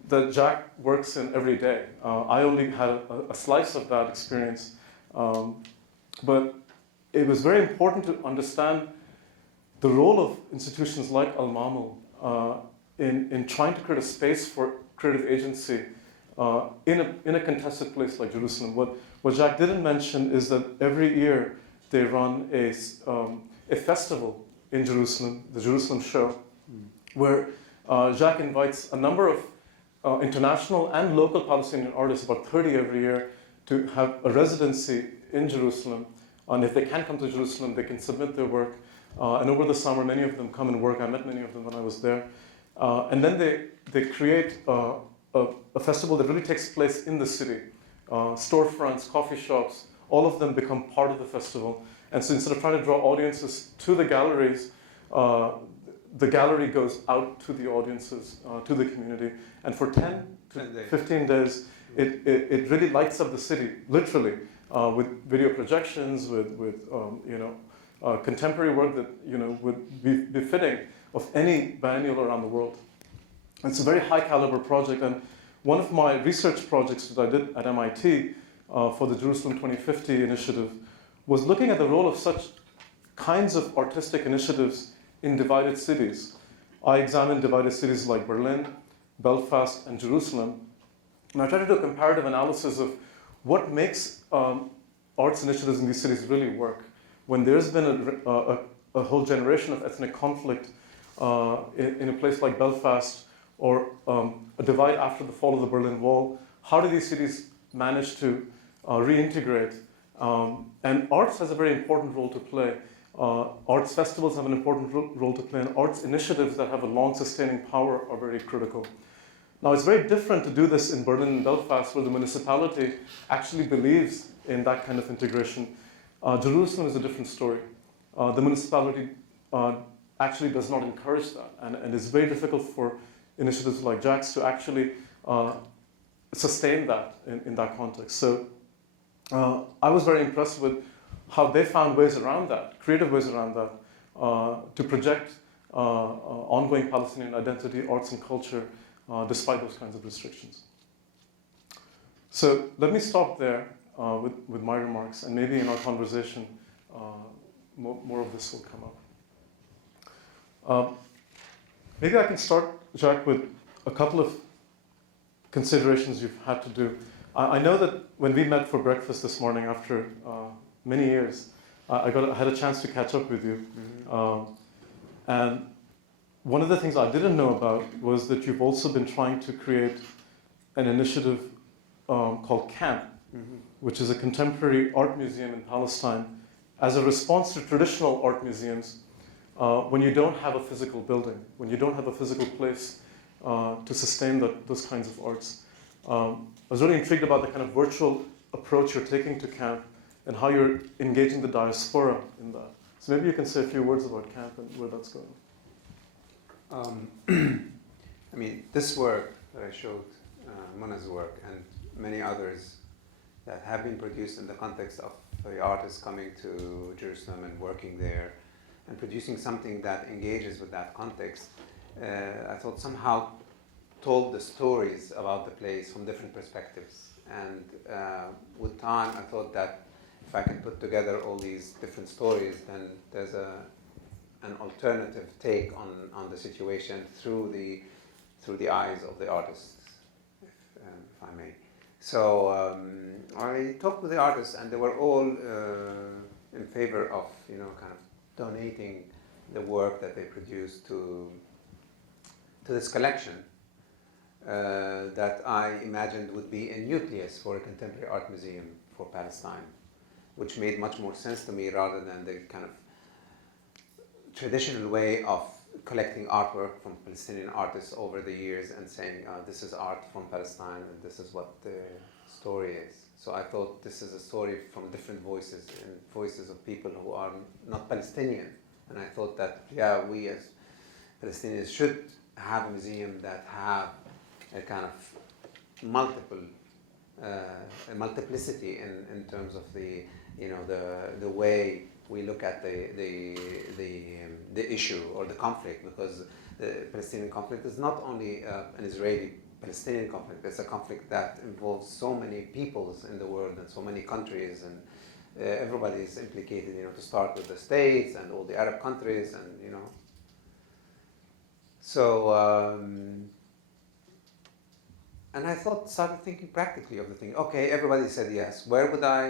that Jack works in every day. I only had a slice of that experience. But it was very important to understand the role of institutions like Al-Mamel in trying to create a space for creative agency in a contested place like Jerusalem. What Jack didn't mention is that every year they run a festival in Jerusalem, the Jerusalem Show, where Jack invites a number of international and local Palestinian artists, about 30 every year, to have a residency in Jerusalem. And if they can't come to Jerusalem, they can submit their work. And over the summer, many of them come and work. I met many of them when I was there. And then they create a festival that really takes place in the city. Storefronts, coffee shops, all of them become part of the festival. And so instead of trying to draw audiences to the galleries, the gallery goes out to the audiences, to the community. And for 10 to 15 days, it really lights up the city, literally, with video projections, with contemporary work that would be befitting of any biennial around the world. And it's a very high caliber project. And one of my research projects that I did at MIT for the Jerusalem 2050 initiative was looking at the role of such kinds of artistic initiatives in divided cities. I examined divided cities like Berlin, Belfast, and Jerusalem. And I tried to do a comparative analysis of what makes arts initiatives in these cities really work. When there's been a whole generation of ethnic conflict in a place like Belfast, or a divide after the fall of the Berlin Wall, how do these cities manage to reintegrate? And arts has a very important role to play. Arts festivals have an important role to play, and arts initiatives that have a long sustaining power are very critical. Now, it's very different to do this in Berlin and Belfast, where the municipality actually believes in that kind of integration. Jerusalem is a different story. The municipality actually does not encourage that, and it's very difficult for initiatives like Jack's to actually sustain that in that context. So I was very impressed with how they found ways around that, creative ways around that, to project ongoing Palestinian identity, arts and culture, despite those kinds of restrictions. So let me stop there with my remarks, and maybe in our conversation, more of this will come up. Maybe I can start, Jack, with a couple of considerations you've had to do. I know that when we met for breakfast this morning after many years, I had a chance to catch up with you. Mm-hmm. And one of the things I didn't know about was that you've also been trying to create an initiative called CAMP, mm-hmm. which is a contemporary art museum in Palestine, as a response to traditional art museums when you don't have a physical building, when you don't have a physical place to sustain those kinds of arts. I was really intrigued about the kind of virtual approach you're taking to CAMP and how you're engaging the diaspora in that. So maybe you can say a few words about CAMP and where that's going. I mean, this work that I showed, Muna's work, and many others that have been produced in the context of the artists coming to Jerusalem and working there and producing something that engages with that context, I thought somehow told the stories about the place from different perspectives. And with time, I thought that if I can put together all these different stories, then there's an alternative take on the situation through the eyes of the artists, if I may. So I talked with the artists, and they were all in favor of kind of donating the work that they produced to this collection that I imagined would be a nucleus for a contemporary art museum for Palestine, which made much more sense to me rather than the kind of traditional way of collecting artwork from Palestinian artists over the years and saying, this is art from Palestine and this is what the story is. So I thought this is a story from different voices and voices of people who are not Palestinian. And I thought that, we as Palestinians should have a museum that have a kind of multiplicity in terms of the way we look at the issue or the conflict, because the Palestinian conflict is not only an Israeli-Palestinian conflict. It's a conflict that involves so many peoples in the world and so many countries everybody is implicated, to start with the states and all the Arab countries, and So, and I started thinking practically of the thing. Okay, everybody said yes. Where would I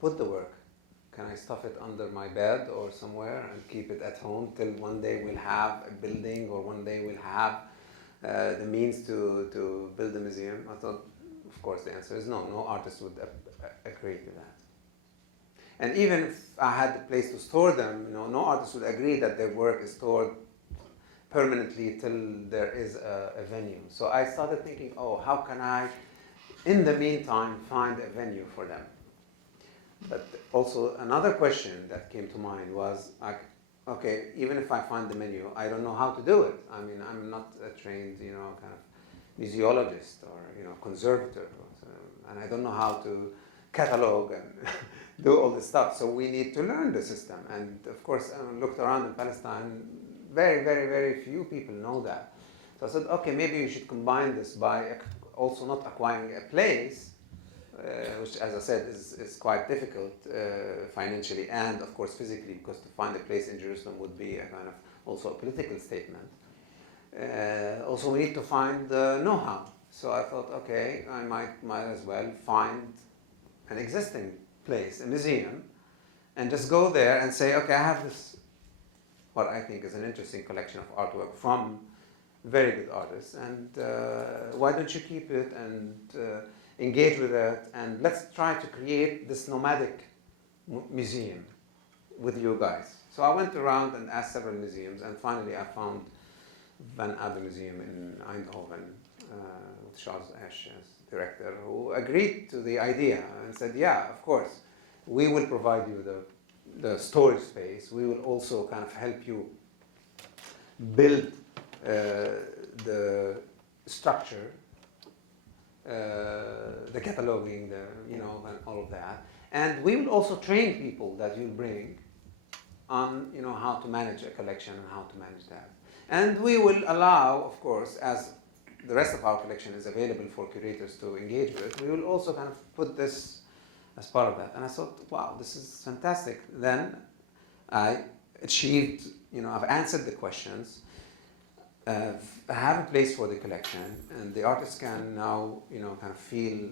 put the work? Can I stuff it under my bed or somewhere and keep it at home till one day we'll have a building, or one day we'll have the means to build a museum? I thought, of course, the answer is no. No artist would agree to that. And even if I had a place to store them, no artist would agree that their work is stored permanently till there is a venue. So I started thinking, how can I, in the meantime, find a venue for them? But also another question that came to mind was, okay, even if I find the venue, I don't know how to do it. I mean, I'm not a trained, kind of museologist or, conservator, and I don't know how to catalog and do all this stuff. So we need to learn the system. And of course, I looked around in Palestine. Very, very, very few people know that. So I said, okay, maybe you should combine this by also not acquiring a place, which, as I said, is quite difficult financially and, of course, physically, because to find a place in Jerusalem would be a kind of also a political statement. Also, we need to find the know-how. So I thought, okay, I might as well find an existing place, a museum, and just go there and say, okay, I have this, what I think is an interesting collection of artwork from very good artists, and why don't you keep it and engage with it, and let's try to create this nomadic museum with you guys. So I went around and asked several museums, and finally I found Van Abbe Museum in Eindhoven with Charles Ash as director, who agreed to the idea and said, yeah, of course, we will provide you the storage space. We will also kind of help you build the structure, the cataloging, and all of that. And we will also train people that you'll bring on, how to manage a collection and how to manage that. And we will allow, of course, as the rest of our collection is available for curators to engage with, we will also kind of put this as part of that. And I thought, wow, this is fantastic. Then I achieved, I've answered the questions. I have a place for the collection, and the artists can now, kind of feel,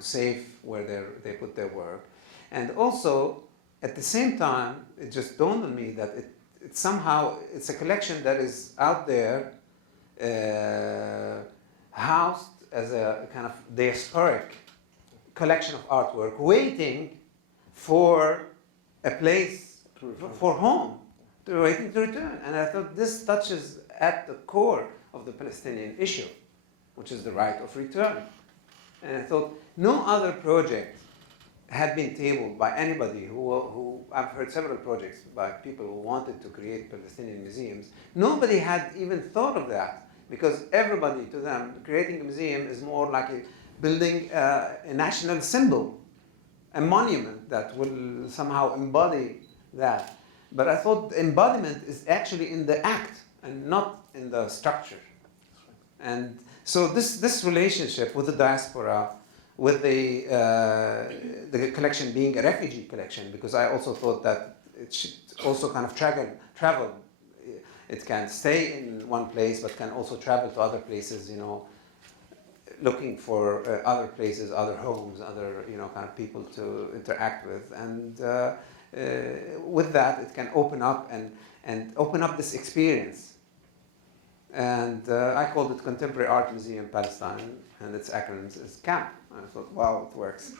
safe where they put their work. And also, at the same time, it just dawned on me that it's a collection that is out there, housed as a kind of diasporic collection of artwork, waiting for a place for home, waiting to return. And I thought this touches at the core of the Palestinian issue, which is the right of return. And I thought no other project had been tabled by anybody who I've heard several projects by people who wanted to create Palestinian museums. Nobody had even thought of that, because everybody, to them, creating a museum is more like building a national symbol, a monument that will somehow embody that. But I thought the embodiment is actually in the act and not in the structure. And so this relationship with the diaspora, with the collection being a refugee collection, because I also thought that it should also kind of travel. It can stay in one place, but can also travel to other places, looking for other places, other homes, other, kind of people to interact with. And with that, it can open up and open up this experience. And I called it Contemporary Art Museum Palestine, and its acronym is CAMP. I thought, wow, it works.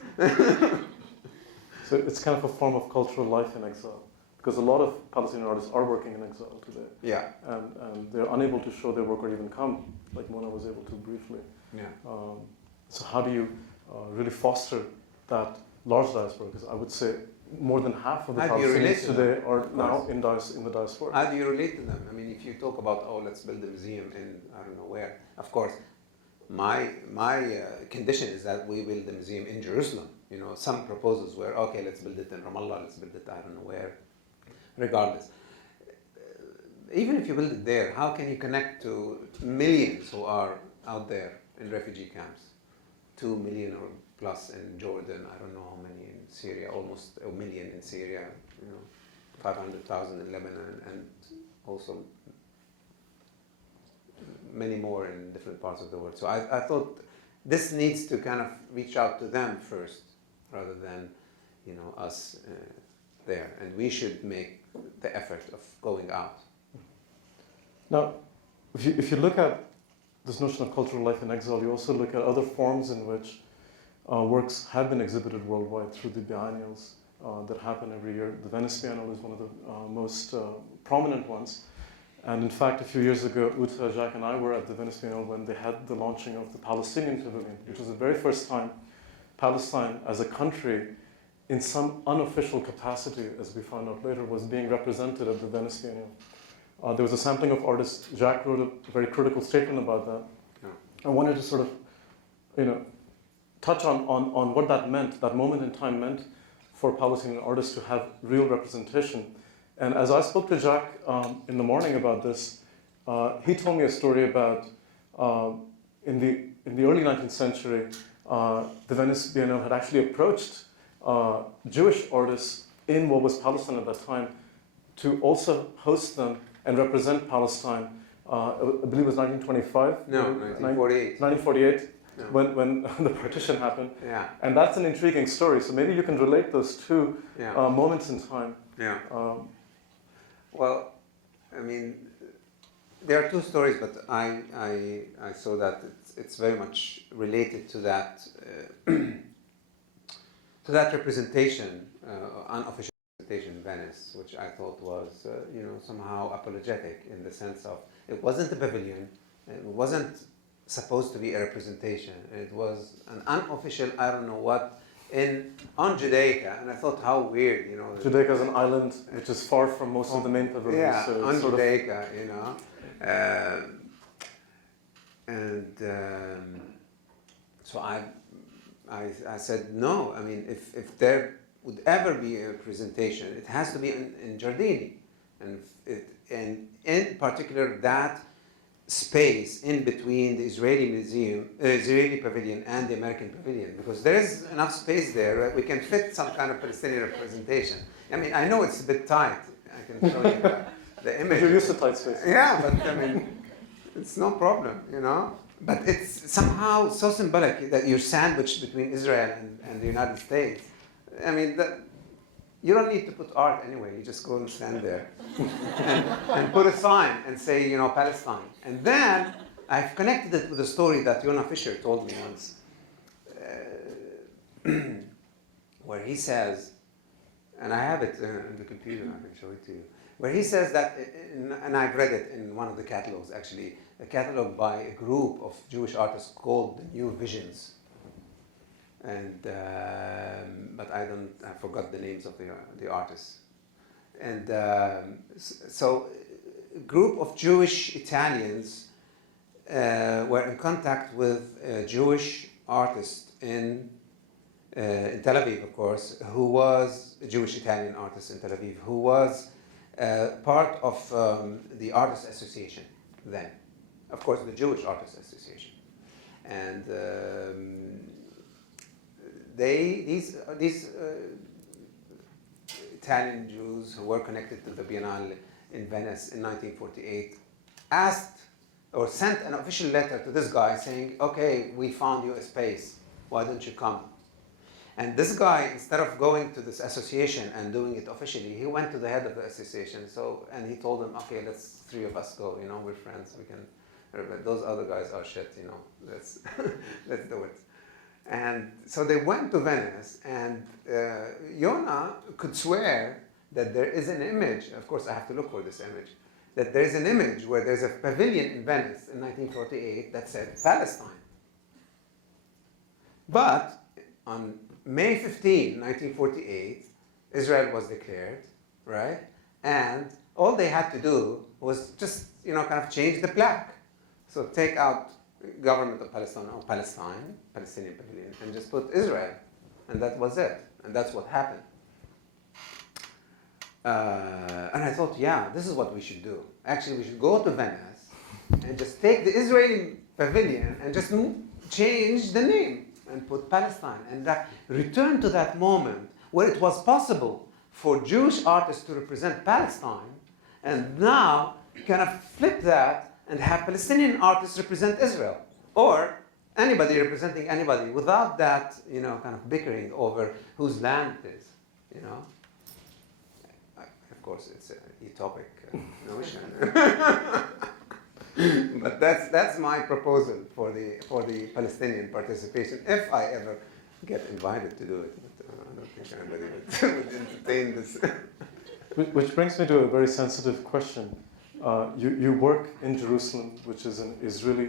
So it's kind of a form of cultural life in exile, because a lot of Palestinian artists are working in exile today. Yeah. And they're unable to show their work or even come, like Mona was able to briefly. Yeah. So how do you really foster that large diaspora? Because I would say more than half of the Palestinians today are now in the diaspora. How do you relate to them? I mean, if you talk about, let's build a museum in, I don't know where, of course, my condition is that we build the museum in Jerusalem. Some proposals were, okay, let's build it in Ramallah, let's build it I don't know where. Regardless, even if you build it there, how can you connect to millions who are out there in refugee camps 2 million or plus in Jordan. I don't know how many in Syria. Almost a million in Syria. 500,000 in Lebanon, and also many more in different parts of the world. So I thought this needs to kind of reach out to them first, rather than us there, and we should make the effort of going out. Now, if you look at this notion of cultural life in exile, you also look at other forms in which works have been exhibited worldwide through the biennials that happen every year. The Venice Biennial is one of the most prominent ones. And in fact, a few years ago, Uta, Jack, and I were at the Venice Biennial when they had the launching of the Palestinian Pavilion, which was the very first time Palestine as a country, in some unofficial capacity, as we found out later, was being represented at the Venice Biennial. There was a sampling of artists. Jack wrote a very critical statement about that. Yeah. I wanted to sort of, touch on what that meant, that moment in time meant for Palestinian artists to have real representation. And as I spoke to Jack in the morning about this, he told me a story about in the early 19th century, the Venice Biennial had actually approached Jewish artists in what was Palestine at that time to also host them and represent Palestine. I believe it was 1925? No, 1948. 1948, no. when the partition happened. Yeah. And that's an intriguing story. So maybe you can relate those two moments in time. Yeah. Well, I mean, there are two stories, but I saw that it's very much related to that to that representation, unofficial representation in Venice, which I thought was somehow apologetic in the sense of it wasn't a pavilion, it wasn't supposed to be a representation, it was an unofficial I don't know what on Judaica, and I thought how weird, Judaica is an island which is far from most of the main pavilions. Yeah, so on sort Judaica, so I said no. I mean, if there would ever be a presentation, it has to be in Giardini, and in particular that space in between the Israeli pavilion and the American pavilion, because there is enough space there that we can fit some kind of Palestinian representation. I mean, I know it's a bit tight. I can show you the image. You're used to tight space. Yeah, but I mean, it's no problem, But it's somehow so symbolic that you're sandwiched between Israel and the United States. I mean, you don't need to put art anyway. You just go and stand there and put a sign and say, Palestine. And then I've connected it with a story that Yonah Fisher told me once, where he says, and I have it in the computer, I can show it to you, where he says that, and I've read it in one of the catalogs actually, a catalog by a group of Jewish artists called the New Visions. And but I forgot the names of the artists. And so a group of Jewish Italians were in contact with a Jewish artist in Tel Aviv, of course, who was a Jewish Italian artist in Tel Aviv, who was part of the Artists Association then, of course, the Jewish Artists Association, and these Italian Jews who were connected to the Biennale in Venice in 1948 asked or sent an official letter to this guy saying, okay, we found you a space, why don't you come? And this guy, instead of going to this association and doing it officially, he went to the head of the association. And he told him, okay, let's three of us go, we're friends, we can, those other guys are shit, let's do it. And so they went to Venice, and Yonah could swear that there is an image, of course I have to look for this image, that there's an image where there's a pavilion in Venice in 1948 that said Palestine. But on May 15, 1948, Israel was declared, right? And all they had to do was just, kind of change the plaque. So take out government of Palestine or Palestine, Palestinian pavilion, and just put Israel. And that was it. And that's what happened. And I thought, this is what we should do. Actually, we should go to Venice and just take the Israeli pavilion and just change the name. and put Palestine, and that return to that moment where it was possible for Jewish artists to represent Palestine, and now kind of flip that and have Palestinian artists represent Israel, or anybody representing anybody, without that, kind of bickering over whose land it is, Of course, it's an utopic notion, but that's my proposal for the Palestinian participation, if I ever get invited to do it. But I don't think anybody would entertain this. Which brings me to a very sensitive question. You work in Jerusalem, which is an Israeli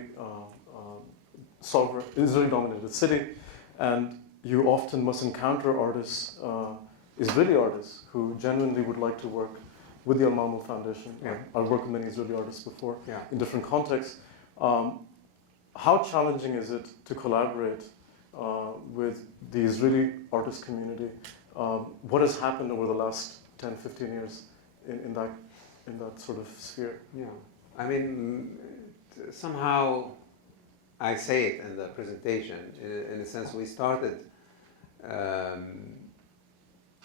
sovereign, Israeli-dominated city, and you often must encounter artists, Israeli artists, who genuinely would like to work with the Al-Mamou Foundation. Yeah. I've worked with many Israeli artists before in different contexts. How challenging is it to collaborate with the Israeli artist community? What has happened over the last 10, 15 years in that sort of sphere? Yeah, I mean, somehow I say it in the presentation. In a sense, we started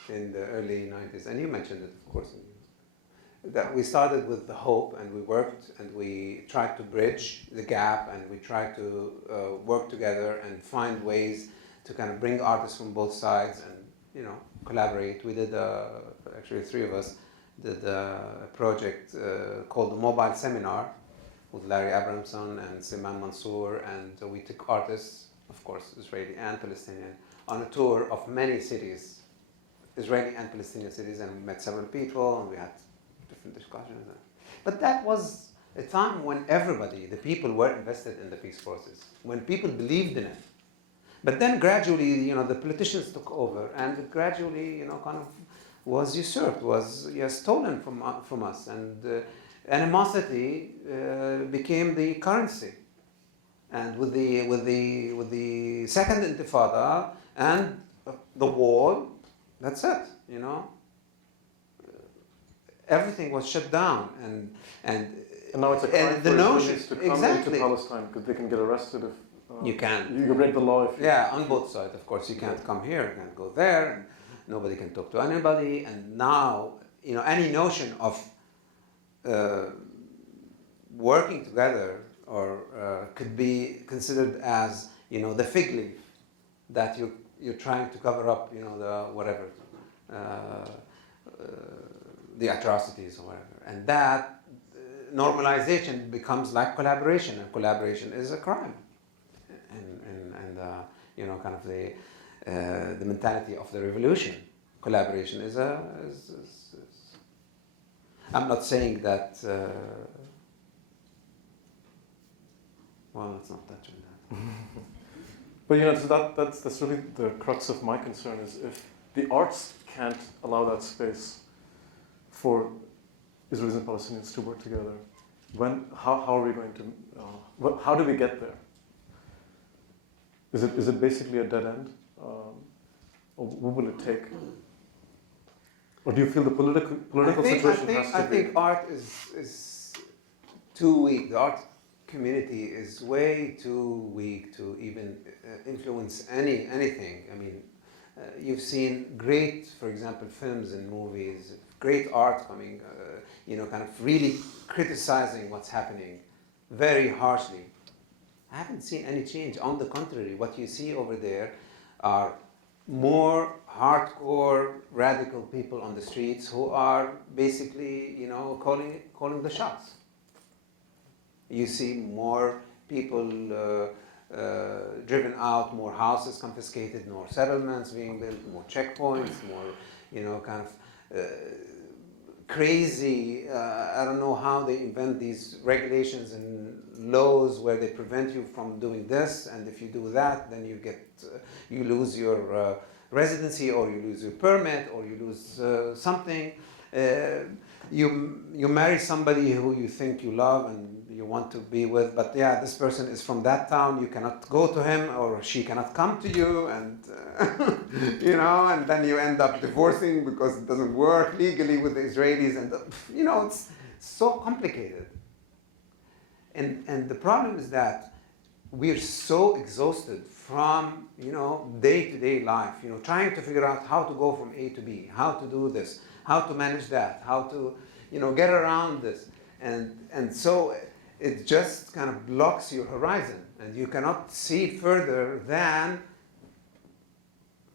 in the early 90s, and you mentioned it, of course, that we started with the hope, and we worked, and we tried to bridge the gap, and we tried to work together and find ways to kind of bring artists from both sides and, collaborate. We did, actually 3 of us, did a project called the Mobile Seminar with Larry Abramson and Siman Mansour, and we took artists, of course, Israeli and Palestinian, on a tour of many cities, Israeli and Palestinian cities, and we met several people, and we had different discussions. But that was a time when everybody, the people, were invested in the peace process, when people believed in it. But then gradually, the politicians took over, and it gradually, kind of was usurped, was stolen from us, and animosity became the currency. And with the second Intifada and the wall, that's it. Everything was shut down, and now it's a crime for Israelis to come into Palestine because they can get arrested if you can. You break the law. On both sides, of course. You can't come here, you can't go there, and nobody can talk to anybody. And now, any notion of working together or could be considered as, the fig leaf that you're trying to cover up, the whatever, the atrocities or whatever. And that normalization becomes like collaboration, and collaboration is a crime. And kind of the mentality of the revolution. Collaboration is I'm not saying that. Well, let's not touch on that. But so that's really the crux of my concern, is if the arts can't allow that space for Israelis and Palestinians to work together, how are we going to? How do we get there? Is it basically a dead end? Or what will it take? Or do you feel the political situation has to be? I think art is too weak. The art community is way too weak to even influence anything. I mean, you've seen great, for example, films and movies, great art coming, kind of really criticizing what's happening very harshly. I haven't seen any change. On the contrary, what you see over there are more hardcore, radical people on the streets who are basically, calling the shots. You see more people driven out, more houses confiscated, more settlements being built, more checkpoints, more, kind of crazy. I don't know how they invent these regulations and laws where they prevent you from doing this, and if you do that, then you lose your residency, or you lose your permit, or you lose something. You marry somebody who you think you love and you want to be with, but this person is from that town. You cannot go to him, or she cannot come to you, and and then you end up divorcing because it doesn't work legally with the Israelis, and it's so complicated. And the problem is that we're so exhausted from, day-to-day life, trying to figure out how to go from A to B, how to do this, how to manage that, how to, get around this. And so it just kind of blocks your horizon, and you cannot see further than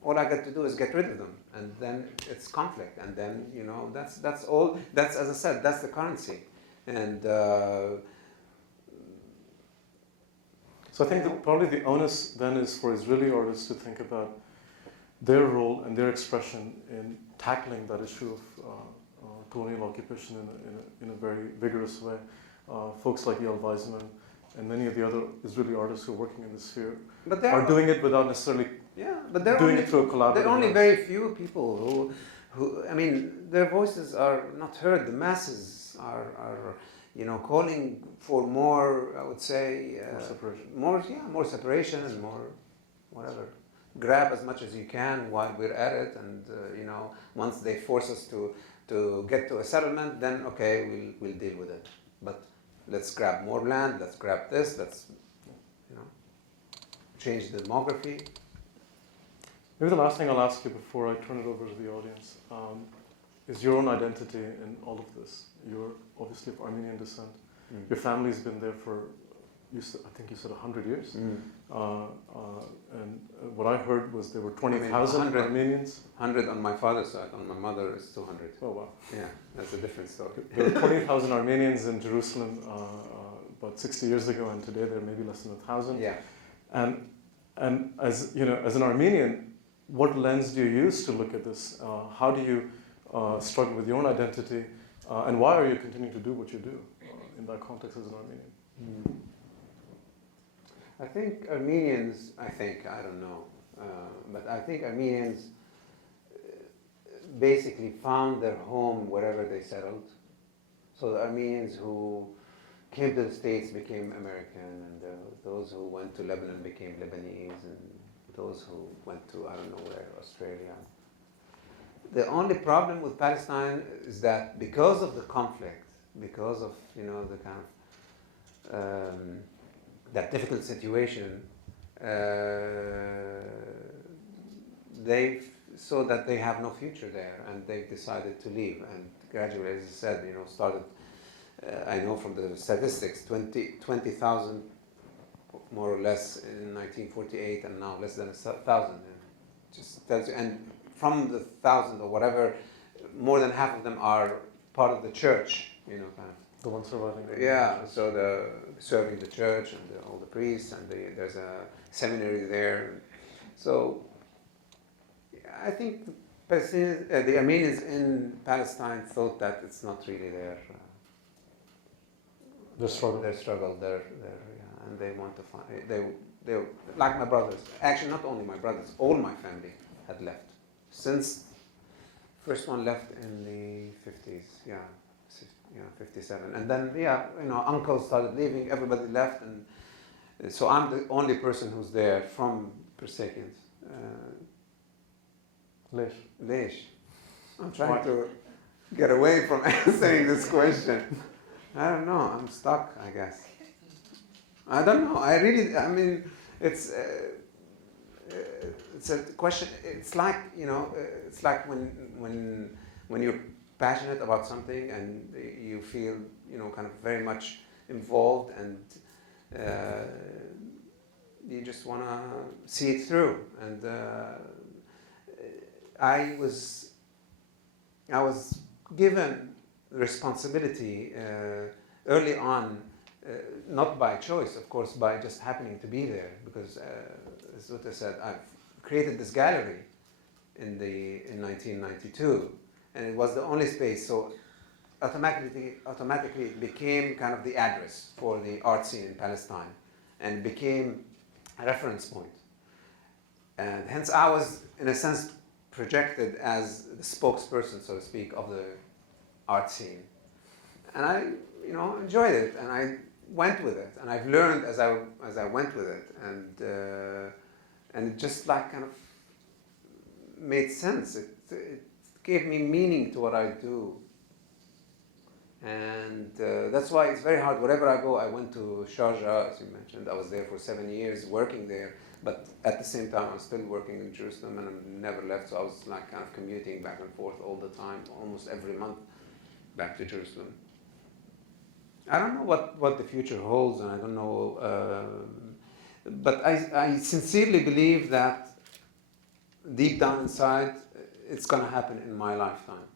all I got to do is get rid of them, and then it's conflict, and then that's all. That's, as I said, that's the currency, and so I think that probably the onus then is for Israeli artists to think about their role and their expression in tackling that issue of colonial occupation in a very vigorous way. Folks like Eyal Weizman and many of the other Israeli artists who are working in this sphere are doing it without necessarily doing it through a collaborative. There are only very few people who, I mean, their voices are not heard. The masses are calling for more, I would say, more separation and more, whatever. Grab as much as you can while we're at it, and once they force us to get to a settlement, then okay, we'll deal with it. But let's grab more land. Let's grab this. Let's change the demography. Maybe the last thing I'll ask you before I turn it over to the audience is your own identity in all of this. You're obviously of Armenian descent. Your family's been there for, I think you said 100 years. And what I heard was there were 20,000 Armenians. 100 on my father's side. On my mother is 200. Oh, wow. Yeah, that's a different story. There were 20,000 Armenians in Jerusalem about 60 years ago, and today there are maybe less than 1,000. Yeah. And as as an Armenian, what lens do you use to look at this? How do you struggle with your own identity, and why are you continuing to do what you do in that context as an Armenian? I think Armenians, I don't know, but I think Armenians basically found their home wherever they settled. So the Armenians who came to the States became American, and those who went to Lebanon became Lebanese, and those who went to, I don't know where, Australia. The only problem with Palestine is that because of the conflict, because of, the kind of, that difficult situation, they saw that they have no future there, and they've decided to leave, and gradually, as I said, started, I know from the statistics, 20,000 more or less in 1948, and now less than 1,000. Just tells you, and from the 1,000 or whatever, more than half of them are part of the church, kind of. The ones surviving. Yeah, so serving the church and all the priests, and there's a seminary there. So I think the Armenians in Palestine thought that it's not really their struggle, and they want to find. They like my brothers. Actually, not only my brothers, all my family had left since first one left in the 50s. 57, and then uncles started leaving. Everybody left, and so I'm the only person who's there from Persekians. Leish. I'm trying to get away from answering this question. I don't know. I'm stuck, I guess. I don't know. I mean, it's a question. It's like it's like when you're passionate about something and you feel kind of very much involved, and you just want to see it through. And I was given responsibility early on, not by choice, of course, by just happening to be there, because as Uta said, I've created this gallery in 1992. And it was the only space, so automatically it became kind of the address for the art scene in Palestine, and became a reference point. And hence I was, in a sense, projected as the spokesperson, so to speak, of the art scene. And I, enjoyed it, and I went with it, and I've learned as I went with it, and it just kind of made sense. It gave me meaning to what I do. And that's why it's very hard. Wherever I go, I went to Sharjah, as you mentioned. I was there for 7 years working there. But at the same time, I was still working in Jerusalem, and I never left. So I was like kind of commuting back and forth all the time, almost every month, back to Jerusalem. I don't know what the future holds, and I don't know. But I sincerely believe that deep down inside, it's going to happen in my lifetime.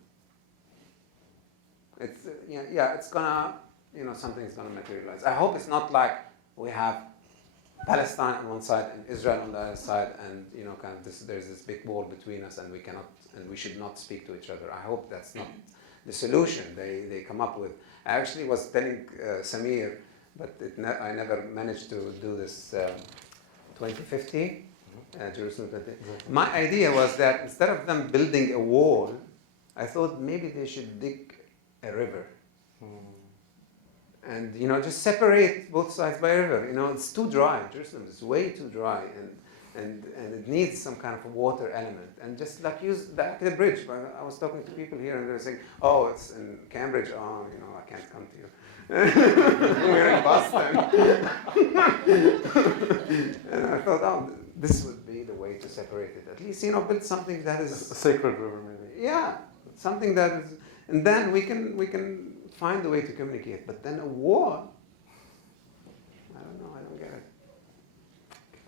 It's it's gonna, something's gonna materialize. I hope it's not like we have Palestine on one side and Israel on the other side, and kind of there's this big wall between us, and we should not speak to each other. I hope that's not the solution they come up with. I actually was telling Samir, but I never managed to do this 2050 Jerusalem 20. My idea was that instead of them building a wall, I thought maybe they should dig a river. And just separate both sides by a river. It's too dry. Jerusalem is way too dry, and it needs some kind of a water element. And just like use the bridge. I was talking to people here, and they were saying, "Oh, it's in Cambridge. Oh, I can't come to you. We're in Boston." And I thought, oh, this would be the way to separate it. At least build something that is a sacred river, maybe. Yeah, something that is, and then we can find a way to communicate. But then a war, I don't know. I don't get it.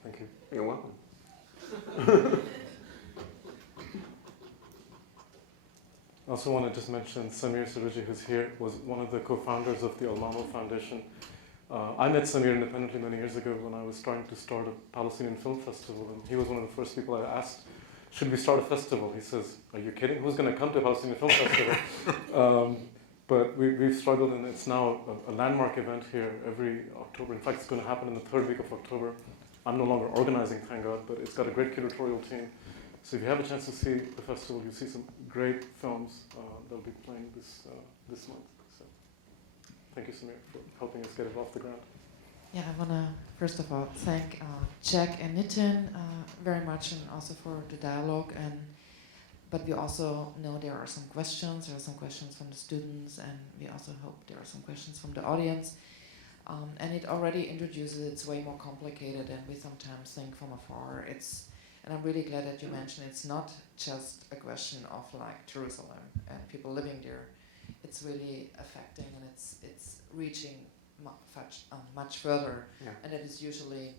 Thank you. You're welcome. I also want to just mention Samir Suruji, who's here, was one of the co-founders of the Al-Mamo Foundation. I met Samir independently many years ago when I was trying to start a Palestinian film festival, and he was one of the first people I asked, should we start a festival? He says, are you kidding? Who's going to come to a Palestinian film festival? But we've struggled, and it's now a landmark event here every October. In fact, it's going to happen in the third week of October. I'm no longer organizing, thank God, but it's got a great curatorial team. So if you have a chance to see the festival, you'll see some great films that'll be playing this month. So thank you, Samir, for helping us get it off the ground. Yeah, I want to first of all thank Jack and Nitin very much, and also for the dialogue. But we also know there are some questions. There are some questions from the students, and we also hope there are some questions from the audience. And it already introduces, it's way more complicated than we sometimes think from afar. And I'm really glad that you mentioned it's not just a question of like Jerusalem and people living there. It's really affecting, and it's reaching much further. Yeah. And that is usually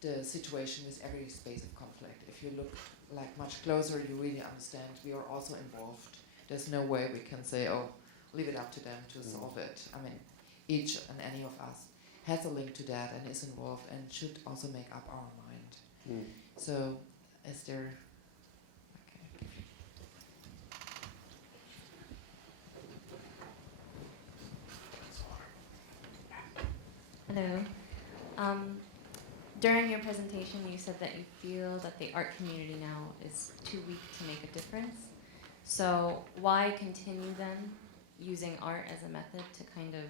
the situation with every space of conflict. If you look like much closer, you really understand we are also involved. There's no way we can say, oh, leave it up to them to solve it. I mean, each and any of us has a link to that and is involved and should also make up our mind. So, is there... Okay. Hello. During your presentation, you said that you feel that the art community now is too weak to make a difference. So why continue then using art as a method to kind of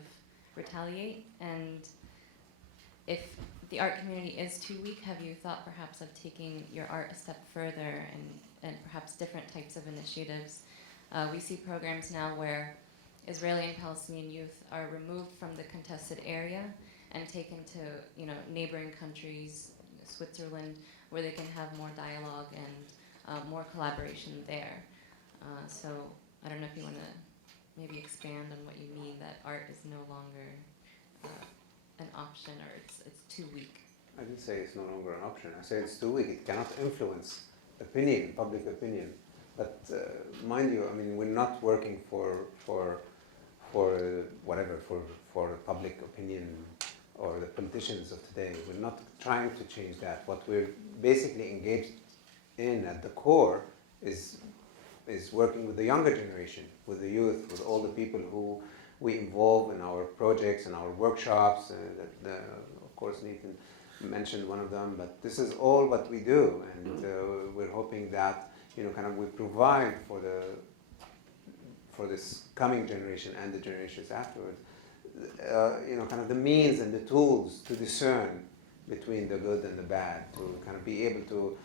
retaliate? And if the art community is too weak, have you thought perhaps of taking your art a step further and perhaps different types of initiatives? We see programs now where Israeli and Palestinian youth are removed from the contested area and taken to neighboring countries, Switzerland, where they can have more dialogue and more collaboration there. So I don't know if you want to maybe expand on what you mean that art is no longer an option, or it's too weak. I didn't say it's no longer an option. I say it's too weak. It cannot influence opinion, public opinion. But mind you, I mean, we're not working for public opinion or the politicians of today. We're not trying to change that. What we're basically engaged in at the core is working with the younger generation, with the youth, with all the people who we involve in our projects and our workshops. Of course, Nitin mentioned one of them, but this is all what we do, and we're hoping that we provide for this coming generation and the generations afterwards, the means and the tools to discern between the good and the bad, to be able to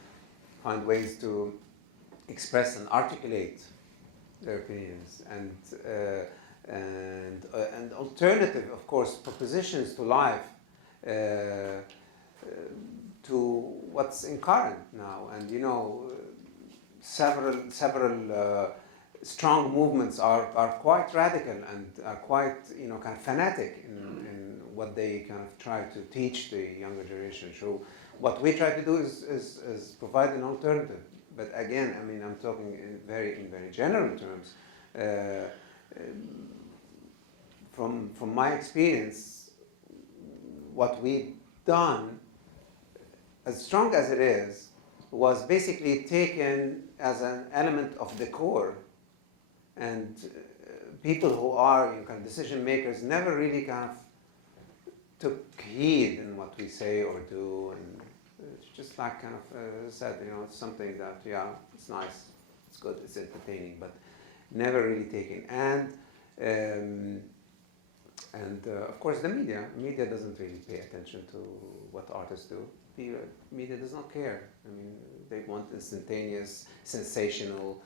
find ways to express and articulate their opinions, and and alternative, of course, propositions to life, to what's in current now. And you know, several strong movements are quite radical and are quite, you know, kind of fanatic in what they kind of try to teach the younger generation. So what we try to do is provide an alternative. But again, I mean, I'm talking in very general terms. From my experience, what we've done, as strong as it is, was basically taken as an element of decor, and people who are, you know, kind of decision makers never really kind of took heed in what we say or do, and it's just like kind of said, you know, it's something that, yeah, it's nice, it's good, it's entertaining, but never really taken. And of course, the media doesn't really pay attention to what artists do. The media does not care. I mean, they want instantaneous, sensational,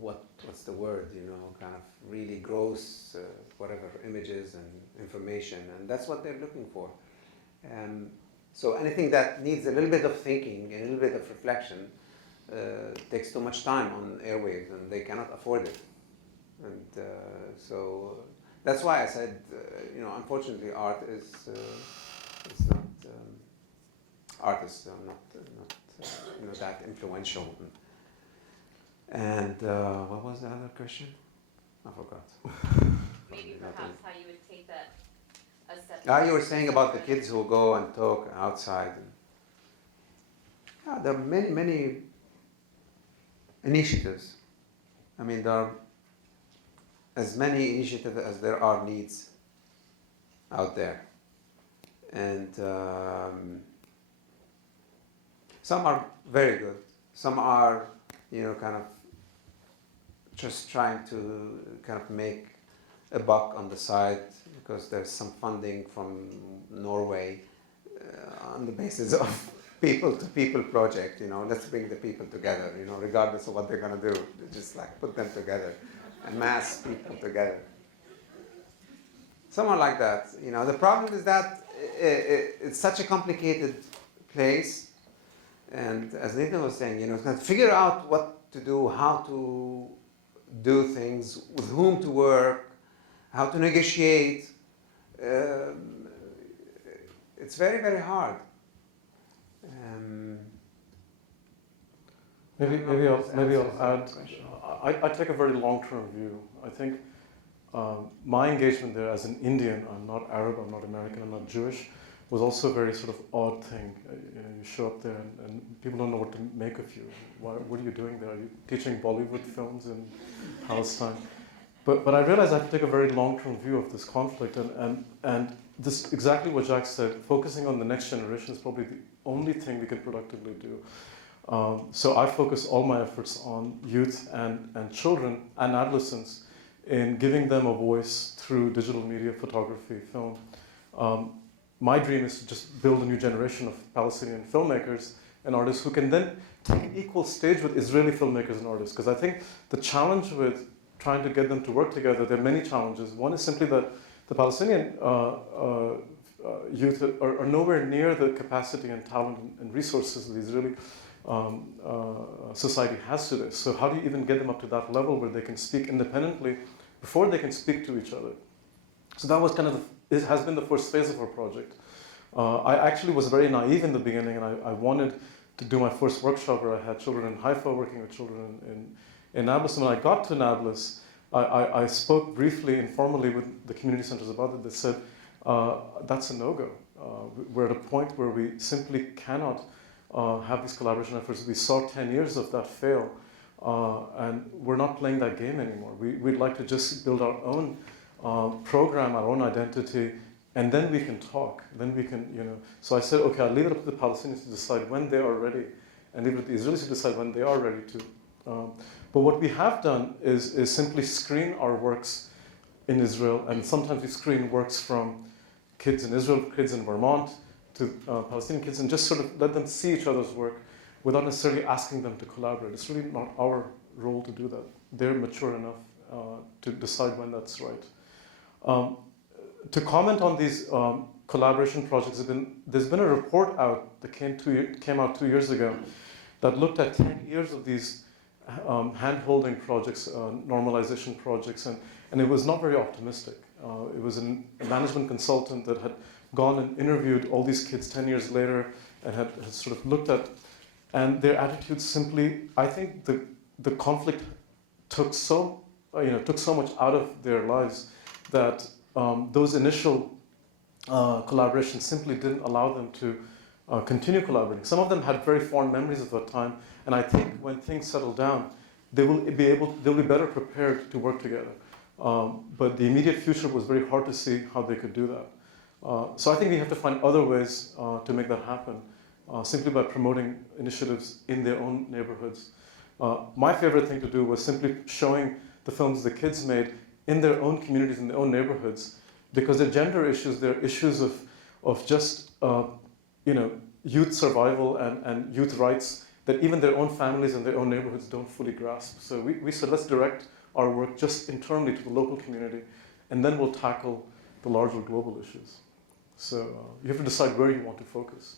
what's the word, you know, kind of really gross, whatever, images and information, and that's what they're looking for. So anything that needs a little bit of thinking, a little bit of reflection, takes too much time on airwaves, and they cannot afford it. And so that's why I said, you know, unfortunately, art is not, artists are not you know, that influential. And what was the other question? I forgot. Maybe perhaps how you would take that a step. You were saying about the kids who go and talk outside. Yeah, there are many initiatives. I mean, there are as many initiatives as there are needs out there. And some are very good. Some are, you know, kind of just trying to kind of make a buck on the side because there's some funding from Norway on the basis of people-to-people project, you know, let's bring the people together, you know, regardless of what they're going to do, just like put them together, amass people together. Someone like that, you know. The problem is that it's such a complicated place, and as Nitin was saying, you know, it's got to figure out what to do, how to do things, with whom to work, how to negotiate. It's very hard. Maybe I'll add. I take a very long-term view. I think my engagement there as an Indian, I'm not Arab, I'm not American, I'm not Jewish, was also a very sort of odd thing. You know, you show up there and people don't know what to make of you. What are you doing there? Are you teaching Bollywood films in Palestine? But I realized I have to take a very long-term view of this conflict, and this exactly what Jack said. Focusing on the next generation is probably the only thing we can productively do. So I focus all my efforts on youth and children and adolescents in giving them a voice through digital media, photography, film. My dream is to just build a new generation of Palestinian filmmakers and artists who can then take an equal stage with Israeli filmmakers and artists. Because I think the challenge with trying to get them to work together, there are many challenges. One is simply that the Palestinian youth are nowhere near the capacity and talent and resources the Israeli society has today. So how do you even get them up to that level where they can speak independently before they can speak to each other? So that was kind of, it has been the first phase of our project. I actually was very naive in the beginning, and I wanted to do my first workshop where I had children in Haifa working with children in Nablus. And when I got to Nablus, I spoke briefly, informally with the community centers about it. They said, that's a no-go. We're at a point where we simply cannot have these collaboration efforts. We saw 10 years of that fail, and we're not playing that game anymore. We'd like to just build our own program, our own identity, and then we can talk. Then we can, you know. So I said, okay, I'll leave it up to the Palestinians to decide when they are ready, and leave it to the Israelis to decide when they are ready to. But what we have done is simply screen our works in Israel, and sometimes we screen works from kids in Israel, kids in Vermont, to Palestinian kids, and just sort of let them see each other's work without necessarily asking them to collaborate. It's really not our role to do that. they're mature enough to decide when that's right. To comment on these collaboration projects, there's been a report out that came out 2 years ago that looked at 10 years of these hand-holding projects, normalization projects, and it was not very optimistic. It was a management consultant that had gone and interviewed all these kids 10 years later and had sort of looked at, and their attitudes simply, I think the conflict took so much out of their lives that those initial collaborations simply didn't allow them to continue collaborating. Some of them had very fond memories of that time, and I think when things settle down, they'll be better prepared to work together. But the immediate future was very hard to see how they could do that. So I think we have to find other ways to make that happen, simply by promoting initiatives in their own neighborhoods. My favorite thing to do was simply showing the films the kids made in their own communities, in their own neighborhoods, because they're gender issues, they're issues of just youth survival and youth rights that even their own families and their own neighborhoods don't fully grasp. So we said, let's direct our work just internally to the local community, and then we'll tackle the larger global issues. So you have to decide where you want to focus.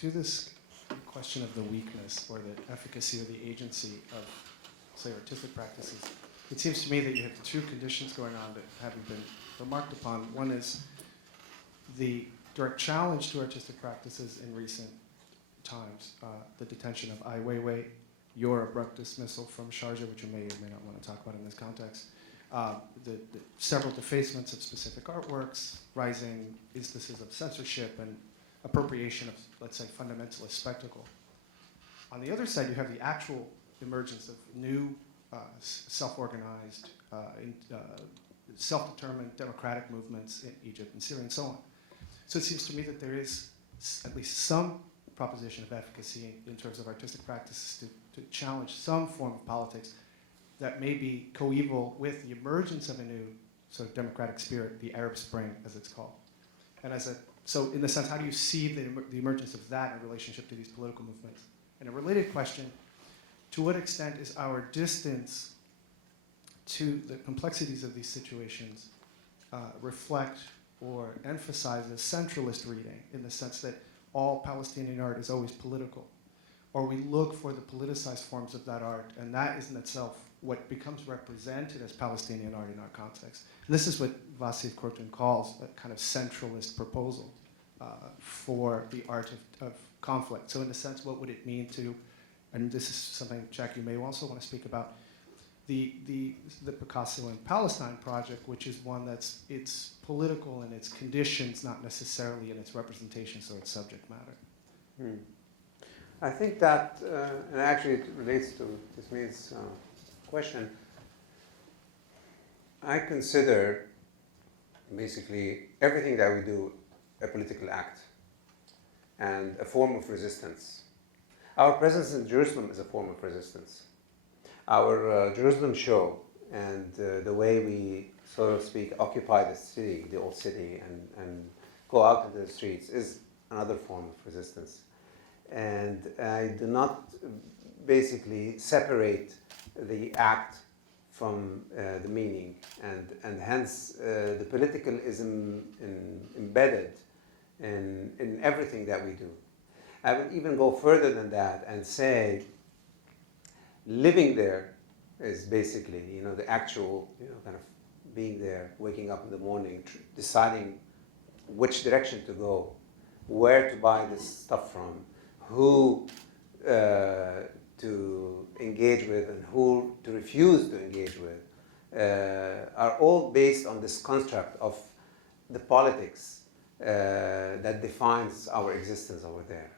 To this question of the weakness or the efficacy or the agency of, say, artistic practices, it seems to me that you have two conditions going on that haven't been remarked upon. One is the direct challenge to artistic practices in recent times, the detention of Ai Weiwei, your abrupt dismissal from Sharjah, which you may or may not want to talk about in this context, the several defacements of specific artworks, rising instances of censorship and appropriation of, let's say, fundamentalist spectacle. On the other side, you have the actual emergence of new self-organized, self-determined democratic movements in Egypt and Syria and so on. So it seems to me that there is at least some proposition of efficacy in terms of artistic practices to challenge some form of politics that may be coeval with the emergence of a new sort of democratic spirit, the Arab Spring, as it's called. And so in the sense, how do you see the emergence of that in relationship to these political movements? And a related question, to what extent is our distance to the complexities of these situations reflect or emphasize a centralist reading in the sense that all Palestinian art is always political? Or we look for the politicized forms of that art, and that is in itself what becomes represented as Palestinian art in our context. And this is what Vasif Kortun calls a kind of centralist proposal for the art of conflict. So in a sense, what would it mean to, and this is something, Jack, you may also want to speak about, the Picasso in Palestine project, which is one it's political in its conditions, not necessarily in its representations or its subject matter. I think that, and actually it relates to Tasmeen's question, I consider basically everything that we do a political act and a form of resistance. Our presence in Jerusalem is a form of resistance. Our Jerusalem show and the way we, so to speak, occupy the city, the old city, and go out into the streets is another form of resistance. And I do not basically separate the act from the meaning, and hence the political is embedded in everything that we do. I would even go further than that and say living there is basically, the actual, kind of being there, waking up in the morning, deciding which direction to go, where to buy this stuff from, who to engage with and who to refuse to engage with, are all based on this construct of the politics that defines our existence over there.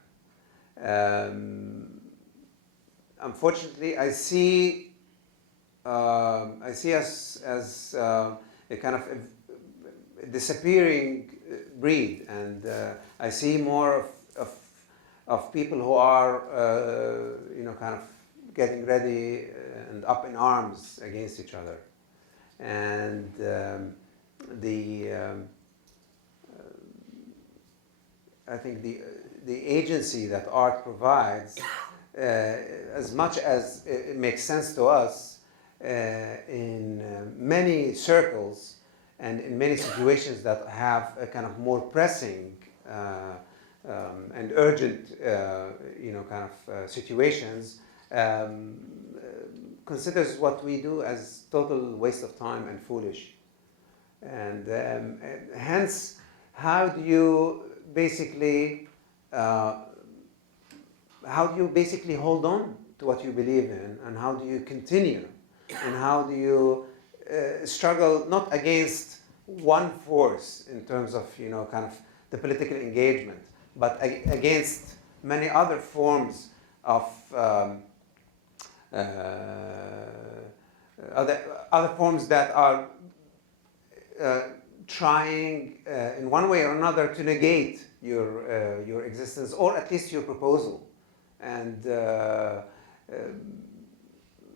Unfortunately, I see us as a kind of a disappearing breed, and I see more of people who are, kind of getting ready and up in arms against each other, and I think the agency that art provides as much as it makes sense to us, in many circles and in many situations that have a kind of more pressing and urgent, kind of situations, considers what we do as total waste of time and foolish. And hence, how do you basically hold on to what you believe in, and how do you continue, and how do you struggle not against one force in terms of kind of the political engagement, but against many other forms of other forms that are trying in one way or another to negate your existence, or at least your proposal. And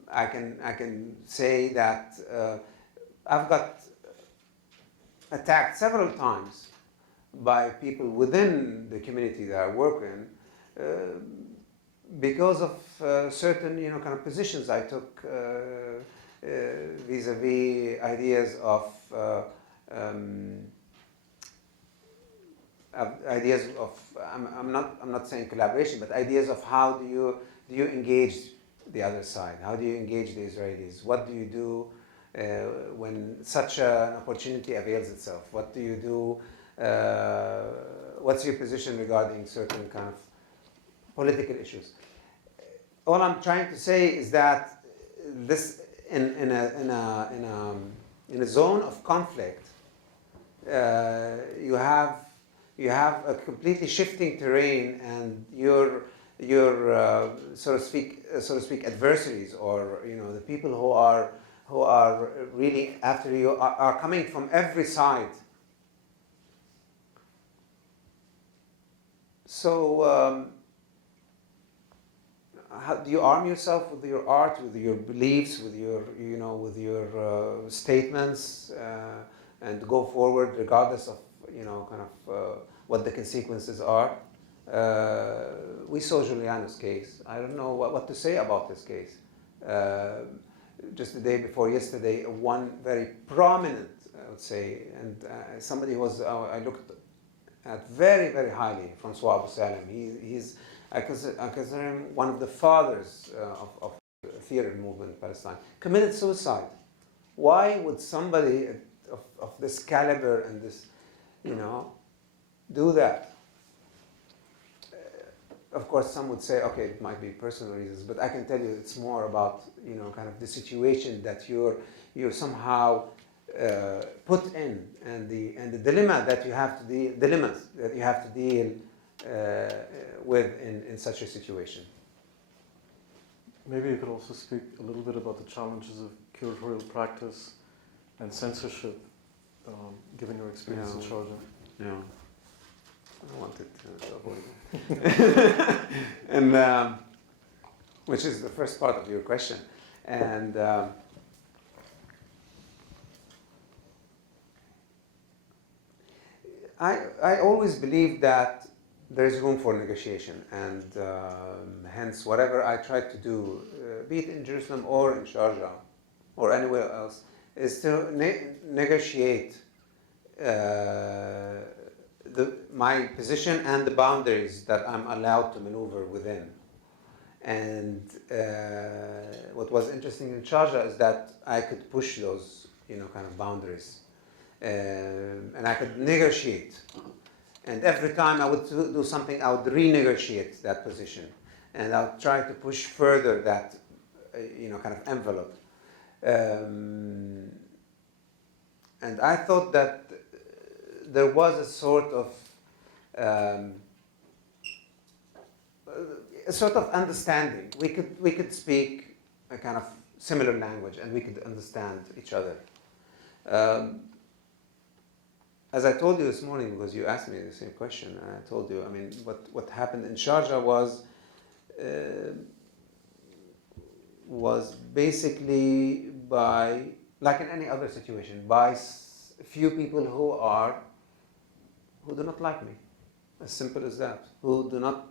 I can say that I've got attacked several times by people within the community that I work in because of certain kind of positions I took vis-a-vis ideas of I'm not saying collaboration, but ideas of how do you engage the other side? How do you engage the Israelis? What do you do when such an opportunity avails itself? What do you do? What's your position regarding certain kind of political issues? All I'm trying to say is that this in a zone of conflict, you have a completely shifting terrain, and your so to speak adversaries, or the people who are really after you are coming from every side. So how do you arm yourself with your art, with your beliefs, with your statements, and go forward regardless of what the consequences are? We saw Giuliano's case. I don't know what to say about this case. Just the day before yesterday, one very prominent, I would say, and somebody who was I looked at very, very highly, Francois Abu Salem. I consider him one of the fathers of the theater movement in Palestine. Committed suicide. Why would somebody of this caliber and this, do that? Of course, some would say, okay, it might be personal reasons, but I can tell you it's more about, kind of the situation that you're somehow put in, and the dilemmas that you have to deal with in such a situation. Maybe you could also speak a little bit about the challenges of curatorial practice and censorship, given your experience in Sharjah. Yeah, I wanted to avoid it. And which is the first part of your question. And I always believe that there is room for negotiation, and hence whatever I try to do, be it in Jerusalem or in Sharjah or anywhere else, is to negotiate my position and the boundaries that I'm allowed to maneuver within. And what was interesting in Sharjah is that I could push those kind of boundaries, and I could negotiate. And every time I would do something, I would renegotiate that position, and I would try to push further that kind of envelope. And I thought that there was a sort of understanding. We could speak a kind of similar language, and we could understand each other. As I told you this morning, because you asked me the same question, and I told you, I mean, what happened in Sharjah was basically by, like in any other situation, by few people who do not like me, as simple as that, who do not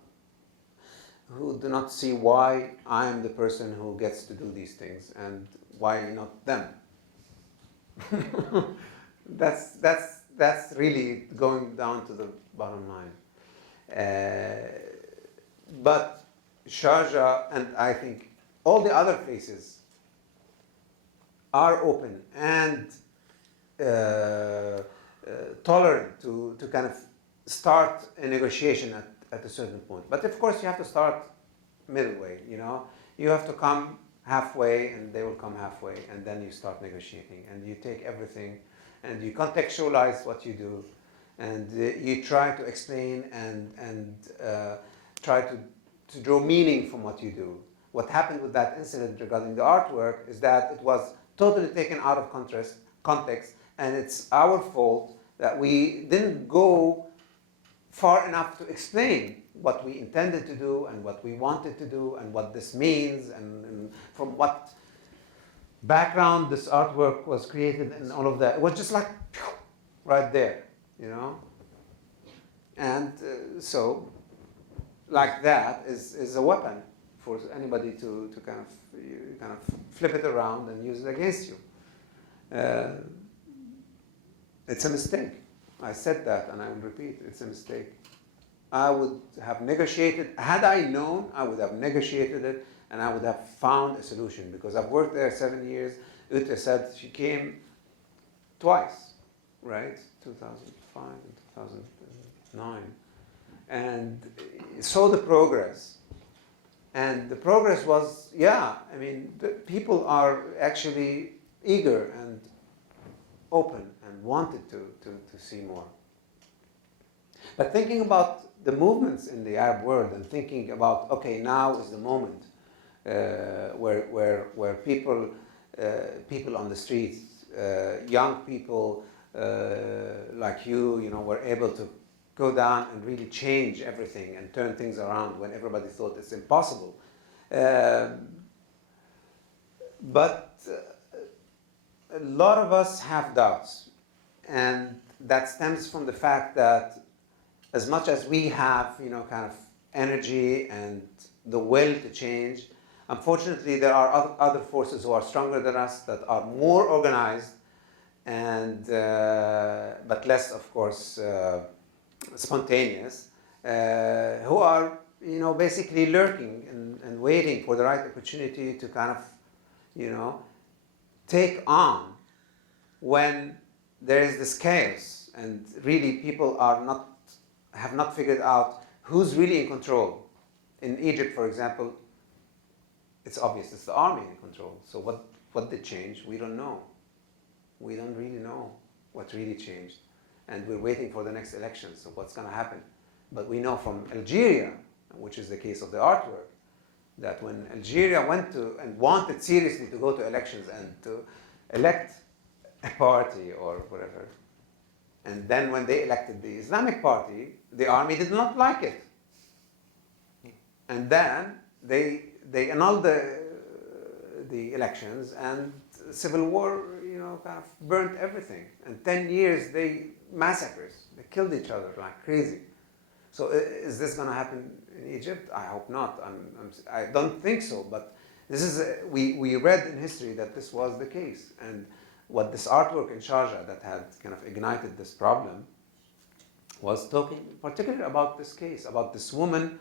who do not see why I am the person who gets to do these things and why not them. That's really going down to the bottom line. But Sharjah, and I think all the other places, are open and tolerant to kind of start a negotiation at a certain point. But of course you have to start middle way, you know. You have to come halfway and they will come halfway, and then you start negotiating and you take everything and you contextualize what you do, and you try to explain and try to draw meaning from what you do. What happened with that incident regarding the artwork is that it was totally taken out of context, and it's our fault that we didn't go far enough to explain what we intended to do and what we wanted to do and what this means and from what background this artwork was created and all of that. It was just like right there, you know. And so like that is a weapon for anybody to kind of flip it around and use it against you. It's a mistake. I said that and I will repeat, it's a mistake. I would have negotiated, had I known, I would have negotiated it and I would have found a solution, because I've worked there 7 years. Ute said she came twice, right? 2005 and 2009. And saw the progress. And the progress was, yeah, I mean, the people are actually eager and open and wanted to see more. But thinking about the movements in the Arab world and thinking about, okay, now is the moment where people on the streets, young people like you know, were able to go down and really change everything and turn things around when everybody thought it's impossible. But a lot of us have doubts, and that stems from the fact that as much as we have, you know, kind of energy and the will to change, unfortunately there are other forces who are stronger than us, that are more organized and but less, of course, spontaneous, who are, you know, basically lurking and waiting for the right opportunity to kind of, you know, take on when there is this chaos and really people have not figured out who's really in control. In Egypt, for example, it's obvious it's the army in control. So what did change? We don't know. We don't really know what really changed. And we're waiting for the next election, so what's going to happen? But we know from Algeria, which is the case of the artwork, that when Algeria went to and wanted seriously to go to elections and to elect a party or whatever, and then when they elected the Islamic Party, the army did not like it. And then they annulled the elections, and civil war, you know, kind of burnt everything. And 10 years, they massacres. They killed each other like crazy. So is this going to happen in Egypt? I hope not. I don't think so. But this is we read in history that this was the case. And what this artwork in Sharjah that had kind of ignited this problem was talking particularly about this case, about this woman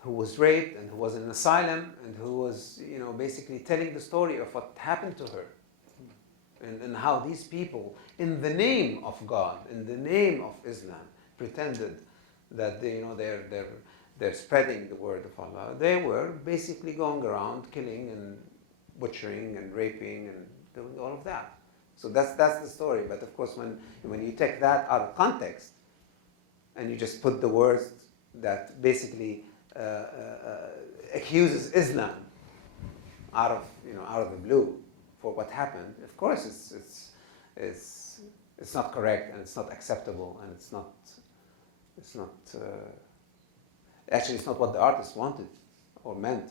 who was raped and who was in an asylum and who was, you know, basically telling the story of what happened to her. And how these people, in the name of God, in the name of Islam, pretended that they, you know, they're spreading the word of Allah. They were basically going around killing and butchering and raping and doing all of that. So that's the story. But of course, when you take that out of context and you just put the words that basically accuses Islam out of the blue for what happened, of course it's not correct and it's not acceptable and it's not actually it's not what the artist wanted or meant.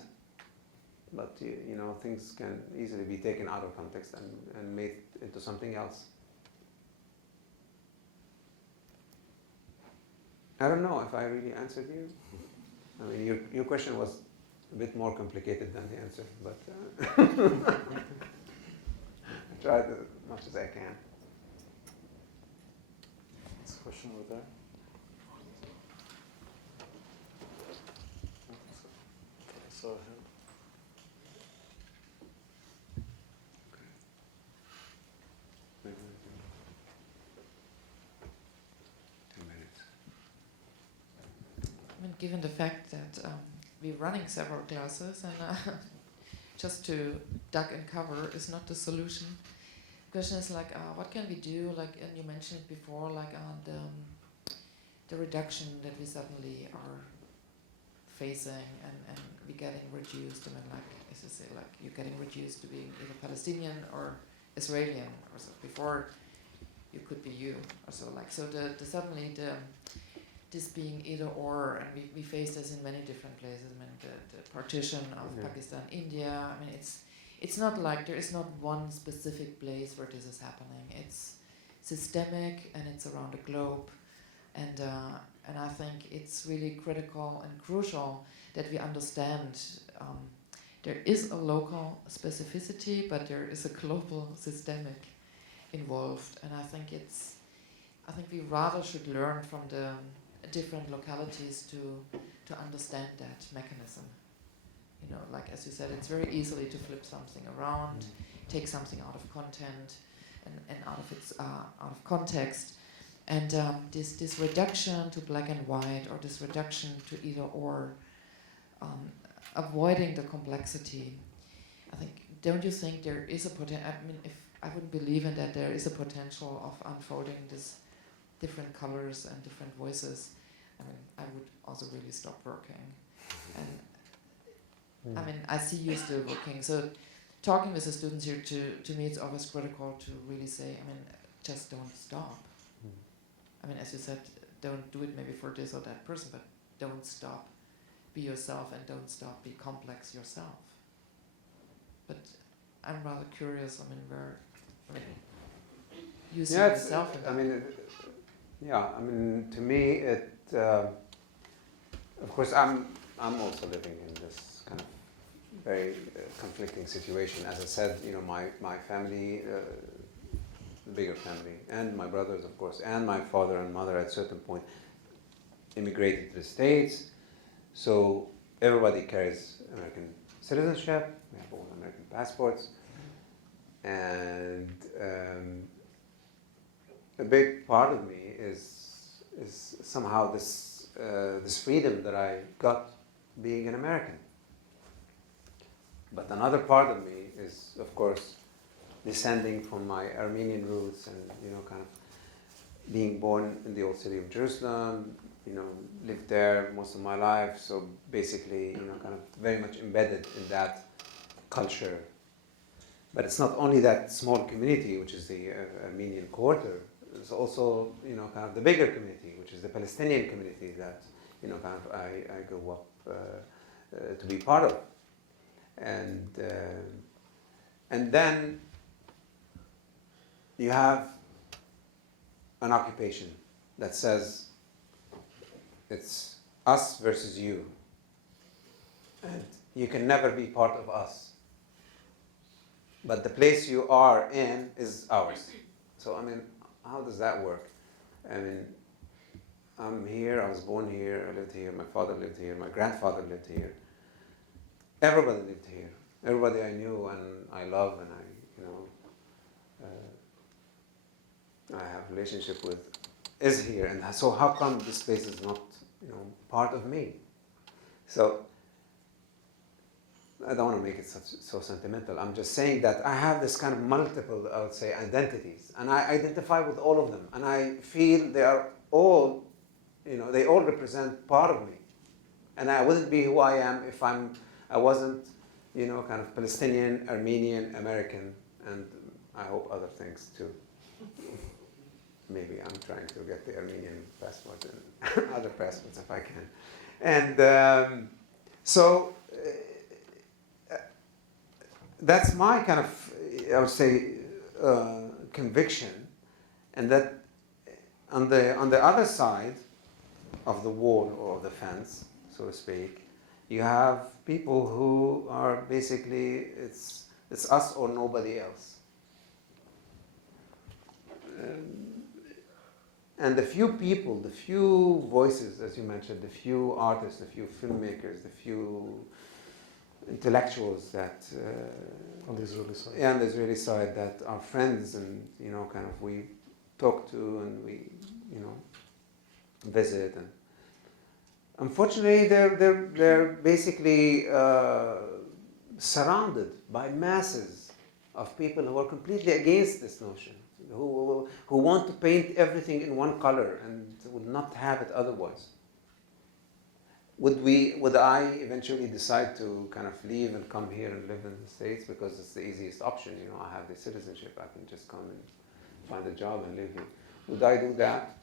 But you know, things can easily be taken out of context and made into something else. I don't know if I really answered you. I mean, your question was a bit more complicated than the answer, but I tried as much as I can. This question over there. So him. I mean, given the fact that we're running several classes and just to duck and cover is not the solution. The question is like, what can we do? Like, and you mentioned it before, like the reduction that we suddenly are facing and we're getting reduced. I mean, like, as you say, like you're getting reduced to being either Palestinian or Israeli, or so. Before you could be you, or so. Like, so suddenly this being either or, and we face this in many different places. I mean, the partition of Pakistan, India. I mean, it's not like there is not one specific place where this is happening. It's systemic and it's around the globe, and I think it's really critical and crucial that we understand there is a local specificity, but there is a global systemic involved, and I think we rather should learn from the different localities to understand that mechanism. You know, like as you said, it's very easily to flip something around, take something out of content and out of its out of context, and this reduction to black and white, or this reduction to either or, avoiding the complexity. I think, don't you think there is a potential? I mean, if I wouldn't believe in that, there is a potential of unfolding this different colors and different voices. I mean, I would also really stop working. And I mean, I see you still working. So talking with the students here, to me, it's always critical to really say, I mean, just don't stop. I mean, as you said, don't do it maybe for this or that person, but don't stop. Be yourself, and don't stop. Be complex yourself. But I'm rather curious, I mean, where, I mean, you see yourself in that. I mean, to me, it, of course, I'm also living in this kind of very conflicting situation. As I said, you know, my family, the bigger family, and my brothers, of course, and my father and mother at a certain point immigrated to the States. So everybody carries American citizenship. We have all American passports. And a big part of me is somehow this freedom that I got being an American. But another part of me is, of course, descending from my Armenian roots and, you know, kind of being born in the old city of Jerusalem, you know, lived there most of my life. So basically, you know, kind of very much embedded in that culture. But it's not only that small community, which is the Armenian quarter. It's also, you know, kind of the bigger community, which is the Palestinian community that, you know, kind of I grew up to be part of. And then you have an occupation that says it's us versus you, and you can never be part of us. But the place you are in is ours. So, I mean, how does that work? I mean, I'm here, I was born here, I lived here, my father lived here, my grandfather lived here. Everybody lived here. Everybody I knew and I love and I have a relationship with is here. And so how come this place is not, you know, part of me? So I don't want to make it so sentimental. I'm just saying that I have this kind of multiple, I would say, identities. And I identify with all of them. And I feel they are all, you know, they all represent part of me. And I wouldn't be who I am if I wasn't, you know, kind of Palestinian, Armenian, American, and I hope other things too. Maybe I'm trying to get the Armenian passport and other passports if I can. And so that's my kind of, I would say, conviction. And that on the other side of the wall or the fence, so to speak. You have people who are basically, it's us or nobody else. And the few people, the few voices, as you mentioned, the few artists, the few filmmakers, the few intellectuals that on the Israeli side, on the Israeli side, that are friends, and kind of we talk to and we visit, and unfortunately they're basically surrounded by masses of people who are completely against this notion, who want to paint everything in one color and would not have it otherwise. Would I eventually decide to kind of leave and come here and live in the States because it's the easiest option? I have the citizenship. I can just come and find a job and live here. Would I do that?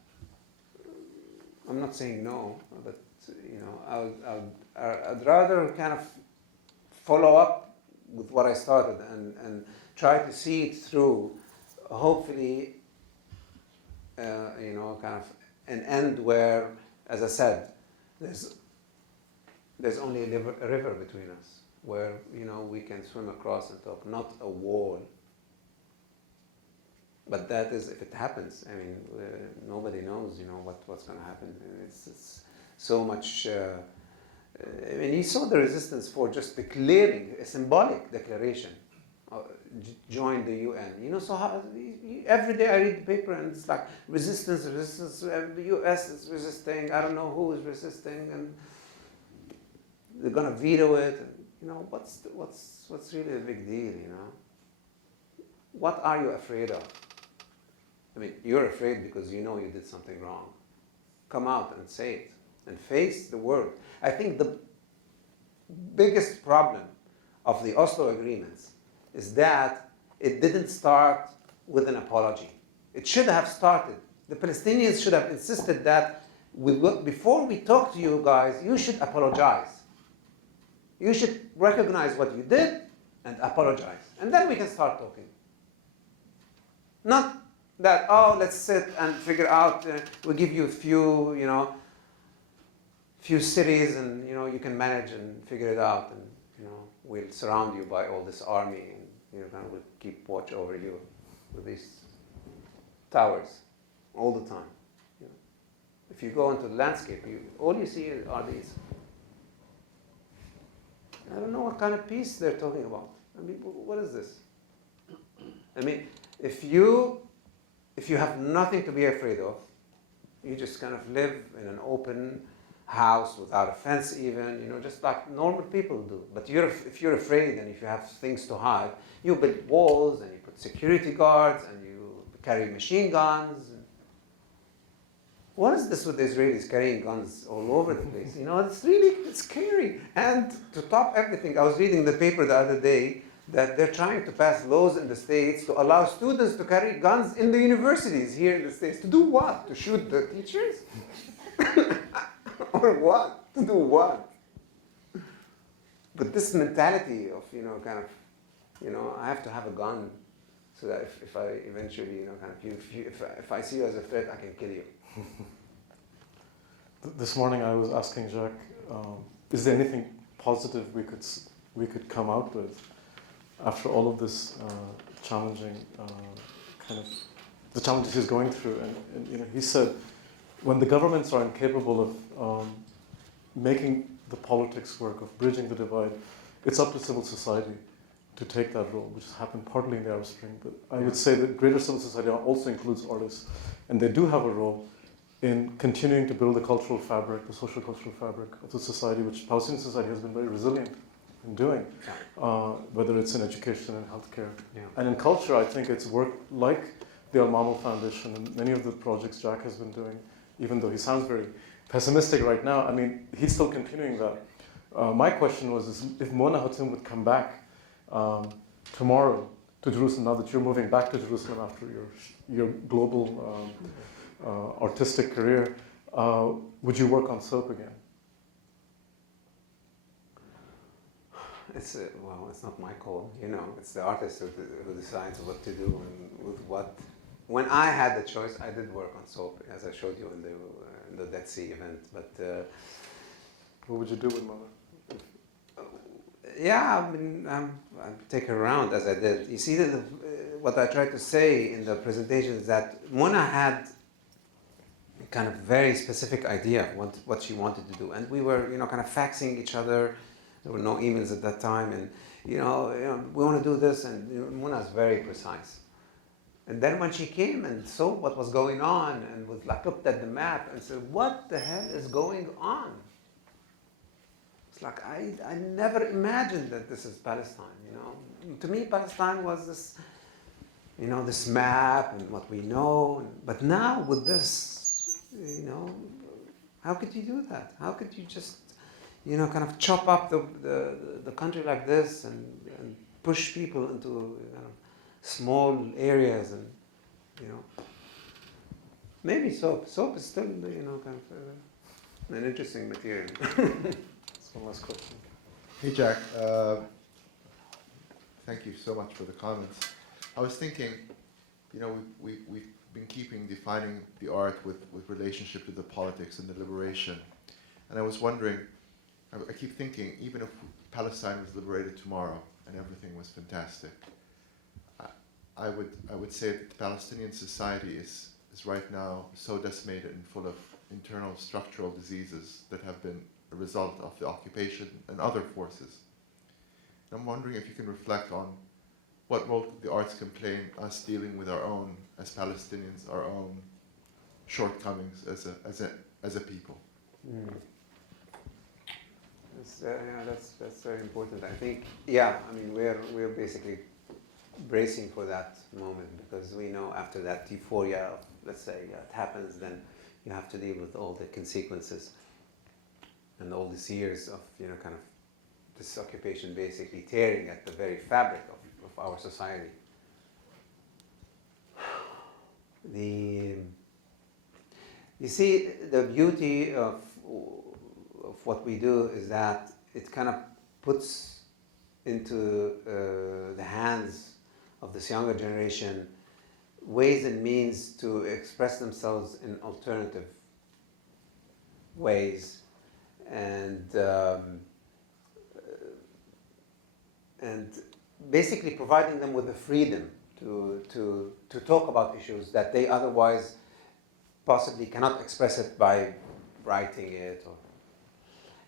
I'm not saying no, but I'd rather kind of follow up with what I started and try to see it through. Hopefully, kind of an end where, as I said, there's only a river between us, where we can swim across and talk, not a wall. But that is, if it happens, I mean, nobody knows, what's going to happen. It's so much. I mean, you saw the resistance for just declaring a symbolic declaration, join the UN. So every day I read the paper and it's like resistance. The US is resisting. I don't know who is resisting, and they're going to veto it. And, what's really the big deal? What are you afraid of? I mean, you're afraid because you did something wrong. Come out and say it and face the world. I think the biggest problem of the Oslo agreements is that it didn't start with an apology. It should have started. The Palestinians should have insisted that before we talk to you guys, you should apologize. You should recognize what you did and apologize. And then we can start talking. Not that, let's sit and figure out, we'll give you a few cities and, you can manage and figure it out. And, we'll surround you by all this army and, we'll keep watch over you with these towers all the time. If you go into the landscape, all you see are these. I don't know what kind of peace they're talking about. I mean, what is this? I mean, if you have nothing to be afraid of, you just kind of live in an open house without a fence even, just like normal people do. But if you're afraid and if you have things to hide, you build walls and you put security guards and you carry machine guns. What is this with the Israelis carrying guns all over the place? It's scary. And to top everything, I was reading the paper the other day that they're trying to pass laws in the States to allow students to carry guns in the universities here in the States. To do what? To shoot the teachers? Or what? To do what? But this mentality of, I have to have a gun so that if I eventually, if I see you as a threat, I can kill you. This morning I was asking Jack, is there anything positive we could come out with after all of this challenging the challenges he's going through? And he said, when the governments are incapable of making the politics work, of bridging the divide, it's up to civil society to take that role, which has happened partly in the Arab Spring. But I would say that greater civil society also includes artists, and they do have a role in continuing to build the cultural fabric, the social cultural fabric of the society, which Palestinian society has been very resilient in doing, whether it's in education and healthcare. Yeah. And in culture, I think it's work like the Al-Mamul Foundation and many of the projects Jack has been doing, even though he sounds very pessimistic right now. I mean, he's still continuing that. My question was if Mona Hatim would come back tomorrow to Jerusalem, now that you're moving back to Jerusalem after your global artistic career, would you work on soap again? It's not my call. It's the artist who decides what to do and with what. When I had the choice, I did work on soap, as I showed you in the Dead Sea event. But What would you do with Mona? Yeah, I mean, I'd take her around as I did. You see, what I tried to say in the presentation is that Mona had kind of very specific idea of what she wanted to do. And we were, kind of faxing each other. There were no emails at that time. And, we want to do this. And Mona's very precise. And then when she came and saw what was going on and was like, looked at the map and said, what the hell is going on? It's like, I never imagined that this is Palestine, To me, Palestine was this, this map and what we know. But now with this, how could you do that? How could you just, kind of chop up the country like this and push people into small areas and, maybe soap. Soap is still, kind of an interesting material. One last question. Hey, Jack. Thank you so much for the comments. I was thinking, we've been defining the art with relationship to the politics and the liberation. And I was wondering, I keep thinking, even if Palestine was liberated tomorrow and everything was fantastic, I would say that the Palestinian society is right now so decimated and full of internal structural diseases that have been a result of the occupation and other forces. And I'm wondering if you can reflect on what role the arts can play in us dealing with our own, as Palestinians, our own shortcomings as a people. Mm. That's very important. I think, we're basically bracing for that moment because we know after that euphoria, let's say, it happens, then you have to deal with all the consequences and all these years of, kind of this occupation basically tearing at the very fabric of our society. You see, the beauty of what we do is that it kind of puts into the hands of this younger generation ways and means to express themselves in alternative ways and basically providing them with the freedom to talk about issues that they otherwise possibly cannot express it by writing it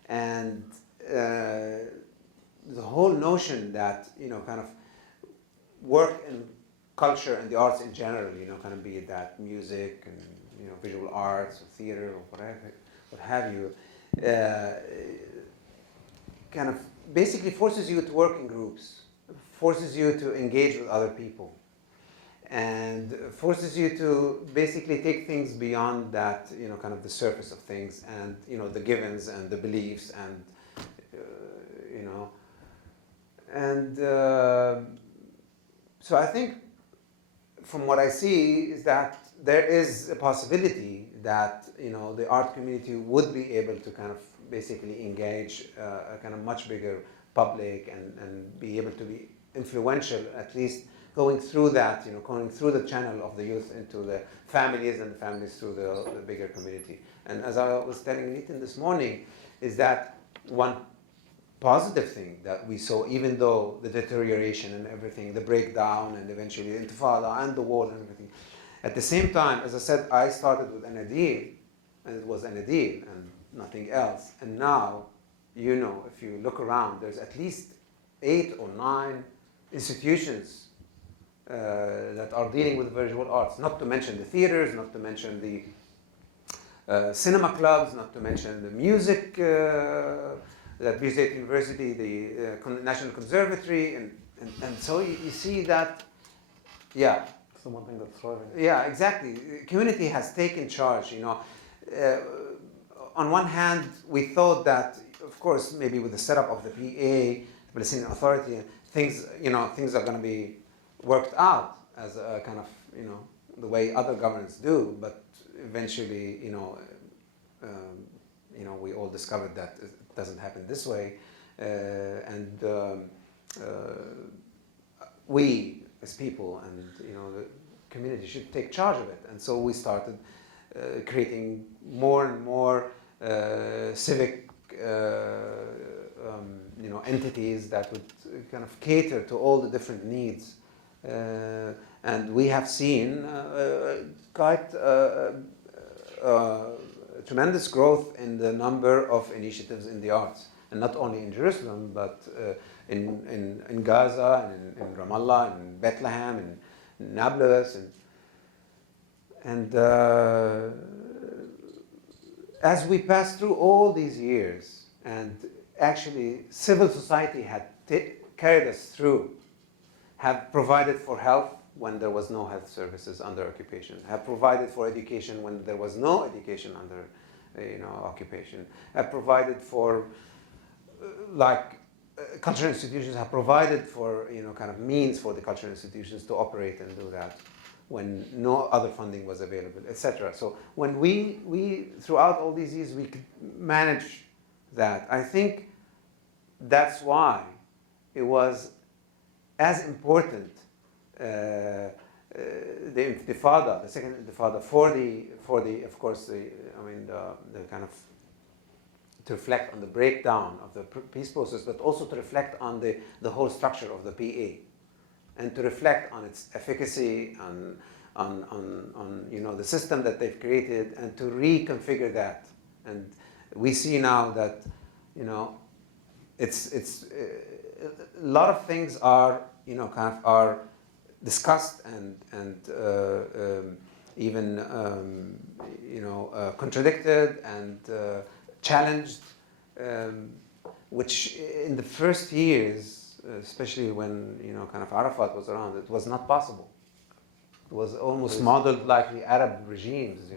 and the whole notion that kind of work in culture and the arts in general, kind of be it that music and visual arts or theater or whatever, what have you, kind of basically forces you to work in groups, forces you to engage with other people, and forces you to basically take things beyond that, kind of the surface of things and, the givens and the beliefs and, so I think from what I see is that there is a possibility that, the art community would be able to kind of basically engage a kind of much bigger public and be able to be influential, at least going through that, going through the channel of the youth into the families and the families through the bigger community. And as I was telling Nitin this morning, is that one positive thing that we saw, even though the deterioration and everything, the breakdown and eventually the intifada and the war and everything, at the same time, as I said, I started with Anadiel, and it was Anadiel and nothing else. And now, if you look around, there's at least 8 or 9 institutions that are dealing with visual arts, not to mention the theaters, not to mention the cinema clubs, not to mention the music, that Bill State University, the National Conservatory, and so you see that, yeah. It's the one thing that's thriving. Yeah, exactly. The community has taken charge, on one hand, we thought that, of course, maybe with the setup of the PA, the Palestinian Authority, things are going to be worked out as a kind of, the way other governments do, but eventually, we all discovered that it doesn't happen this way, and we as people and the community should take charge of it. And so we started creating more and more civic entities that would kind of cater to all the different needs. And we have seen quite tremendous growth in the number of initiatives in the arts, and not only in Jerusalem, but in Gaza, and in Ramallah, and Bethlehem, and Nablus, and as we pass through all these years, and actually civil society had carried us through, have provided for health when there was no health services under occupation, have provided for education when there was no education under occupation, have provided for cultural institutions have provided for kind of means for the cultural institutions to operate and do that when no other funding was available, etc. So when we throughout all these years we could manage that, I think that's why it was as important the Intifada, the second Intifada, for the of course the kind of to reflect on the breakdown of the peace process, but also to reflect on the whole structure of the PA, and to reflect on its efficacy, on the system that they've created, and to reconfigure that. And we see now that it's a lot of things are are discussed and even contradicted and challenged, which in the first years, especially when kind of Arafat was around, it was not possible. It was almost modeled like the Arab regimes,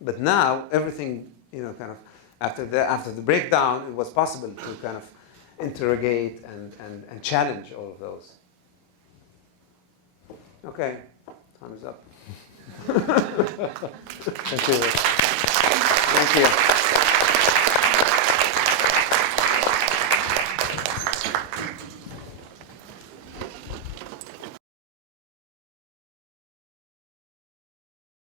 But now everything, kind of after the breakdown, it was possible to kind of interrogate and challenge all of those. Okay, time is up. Thank you. Thank you.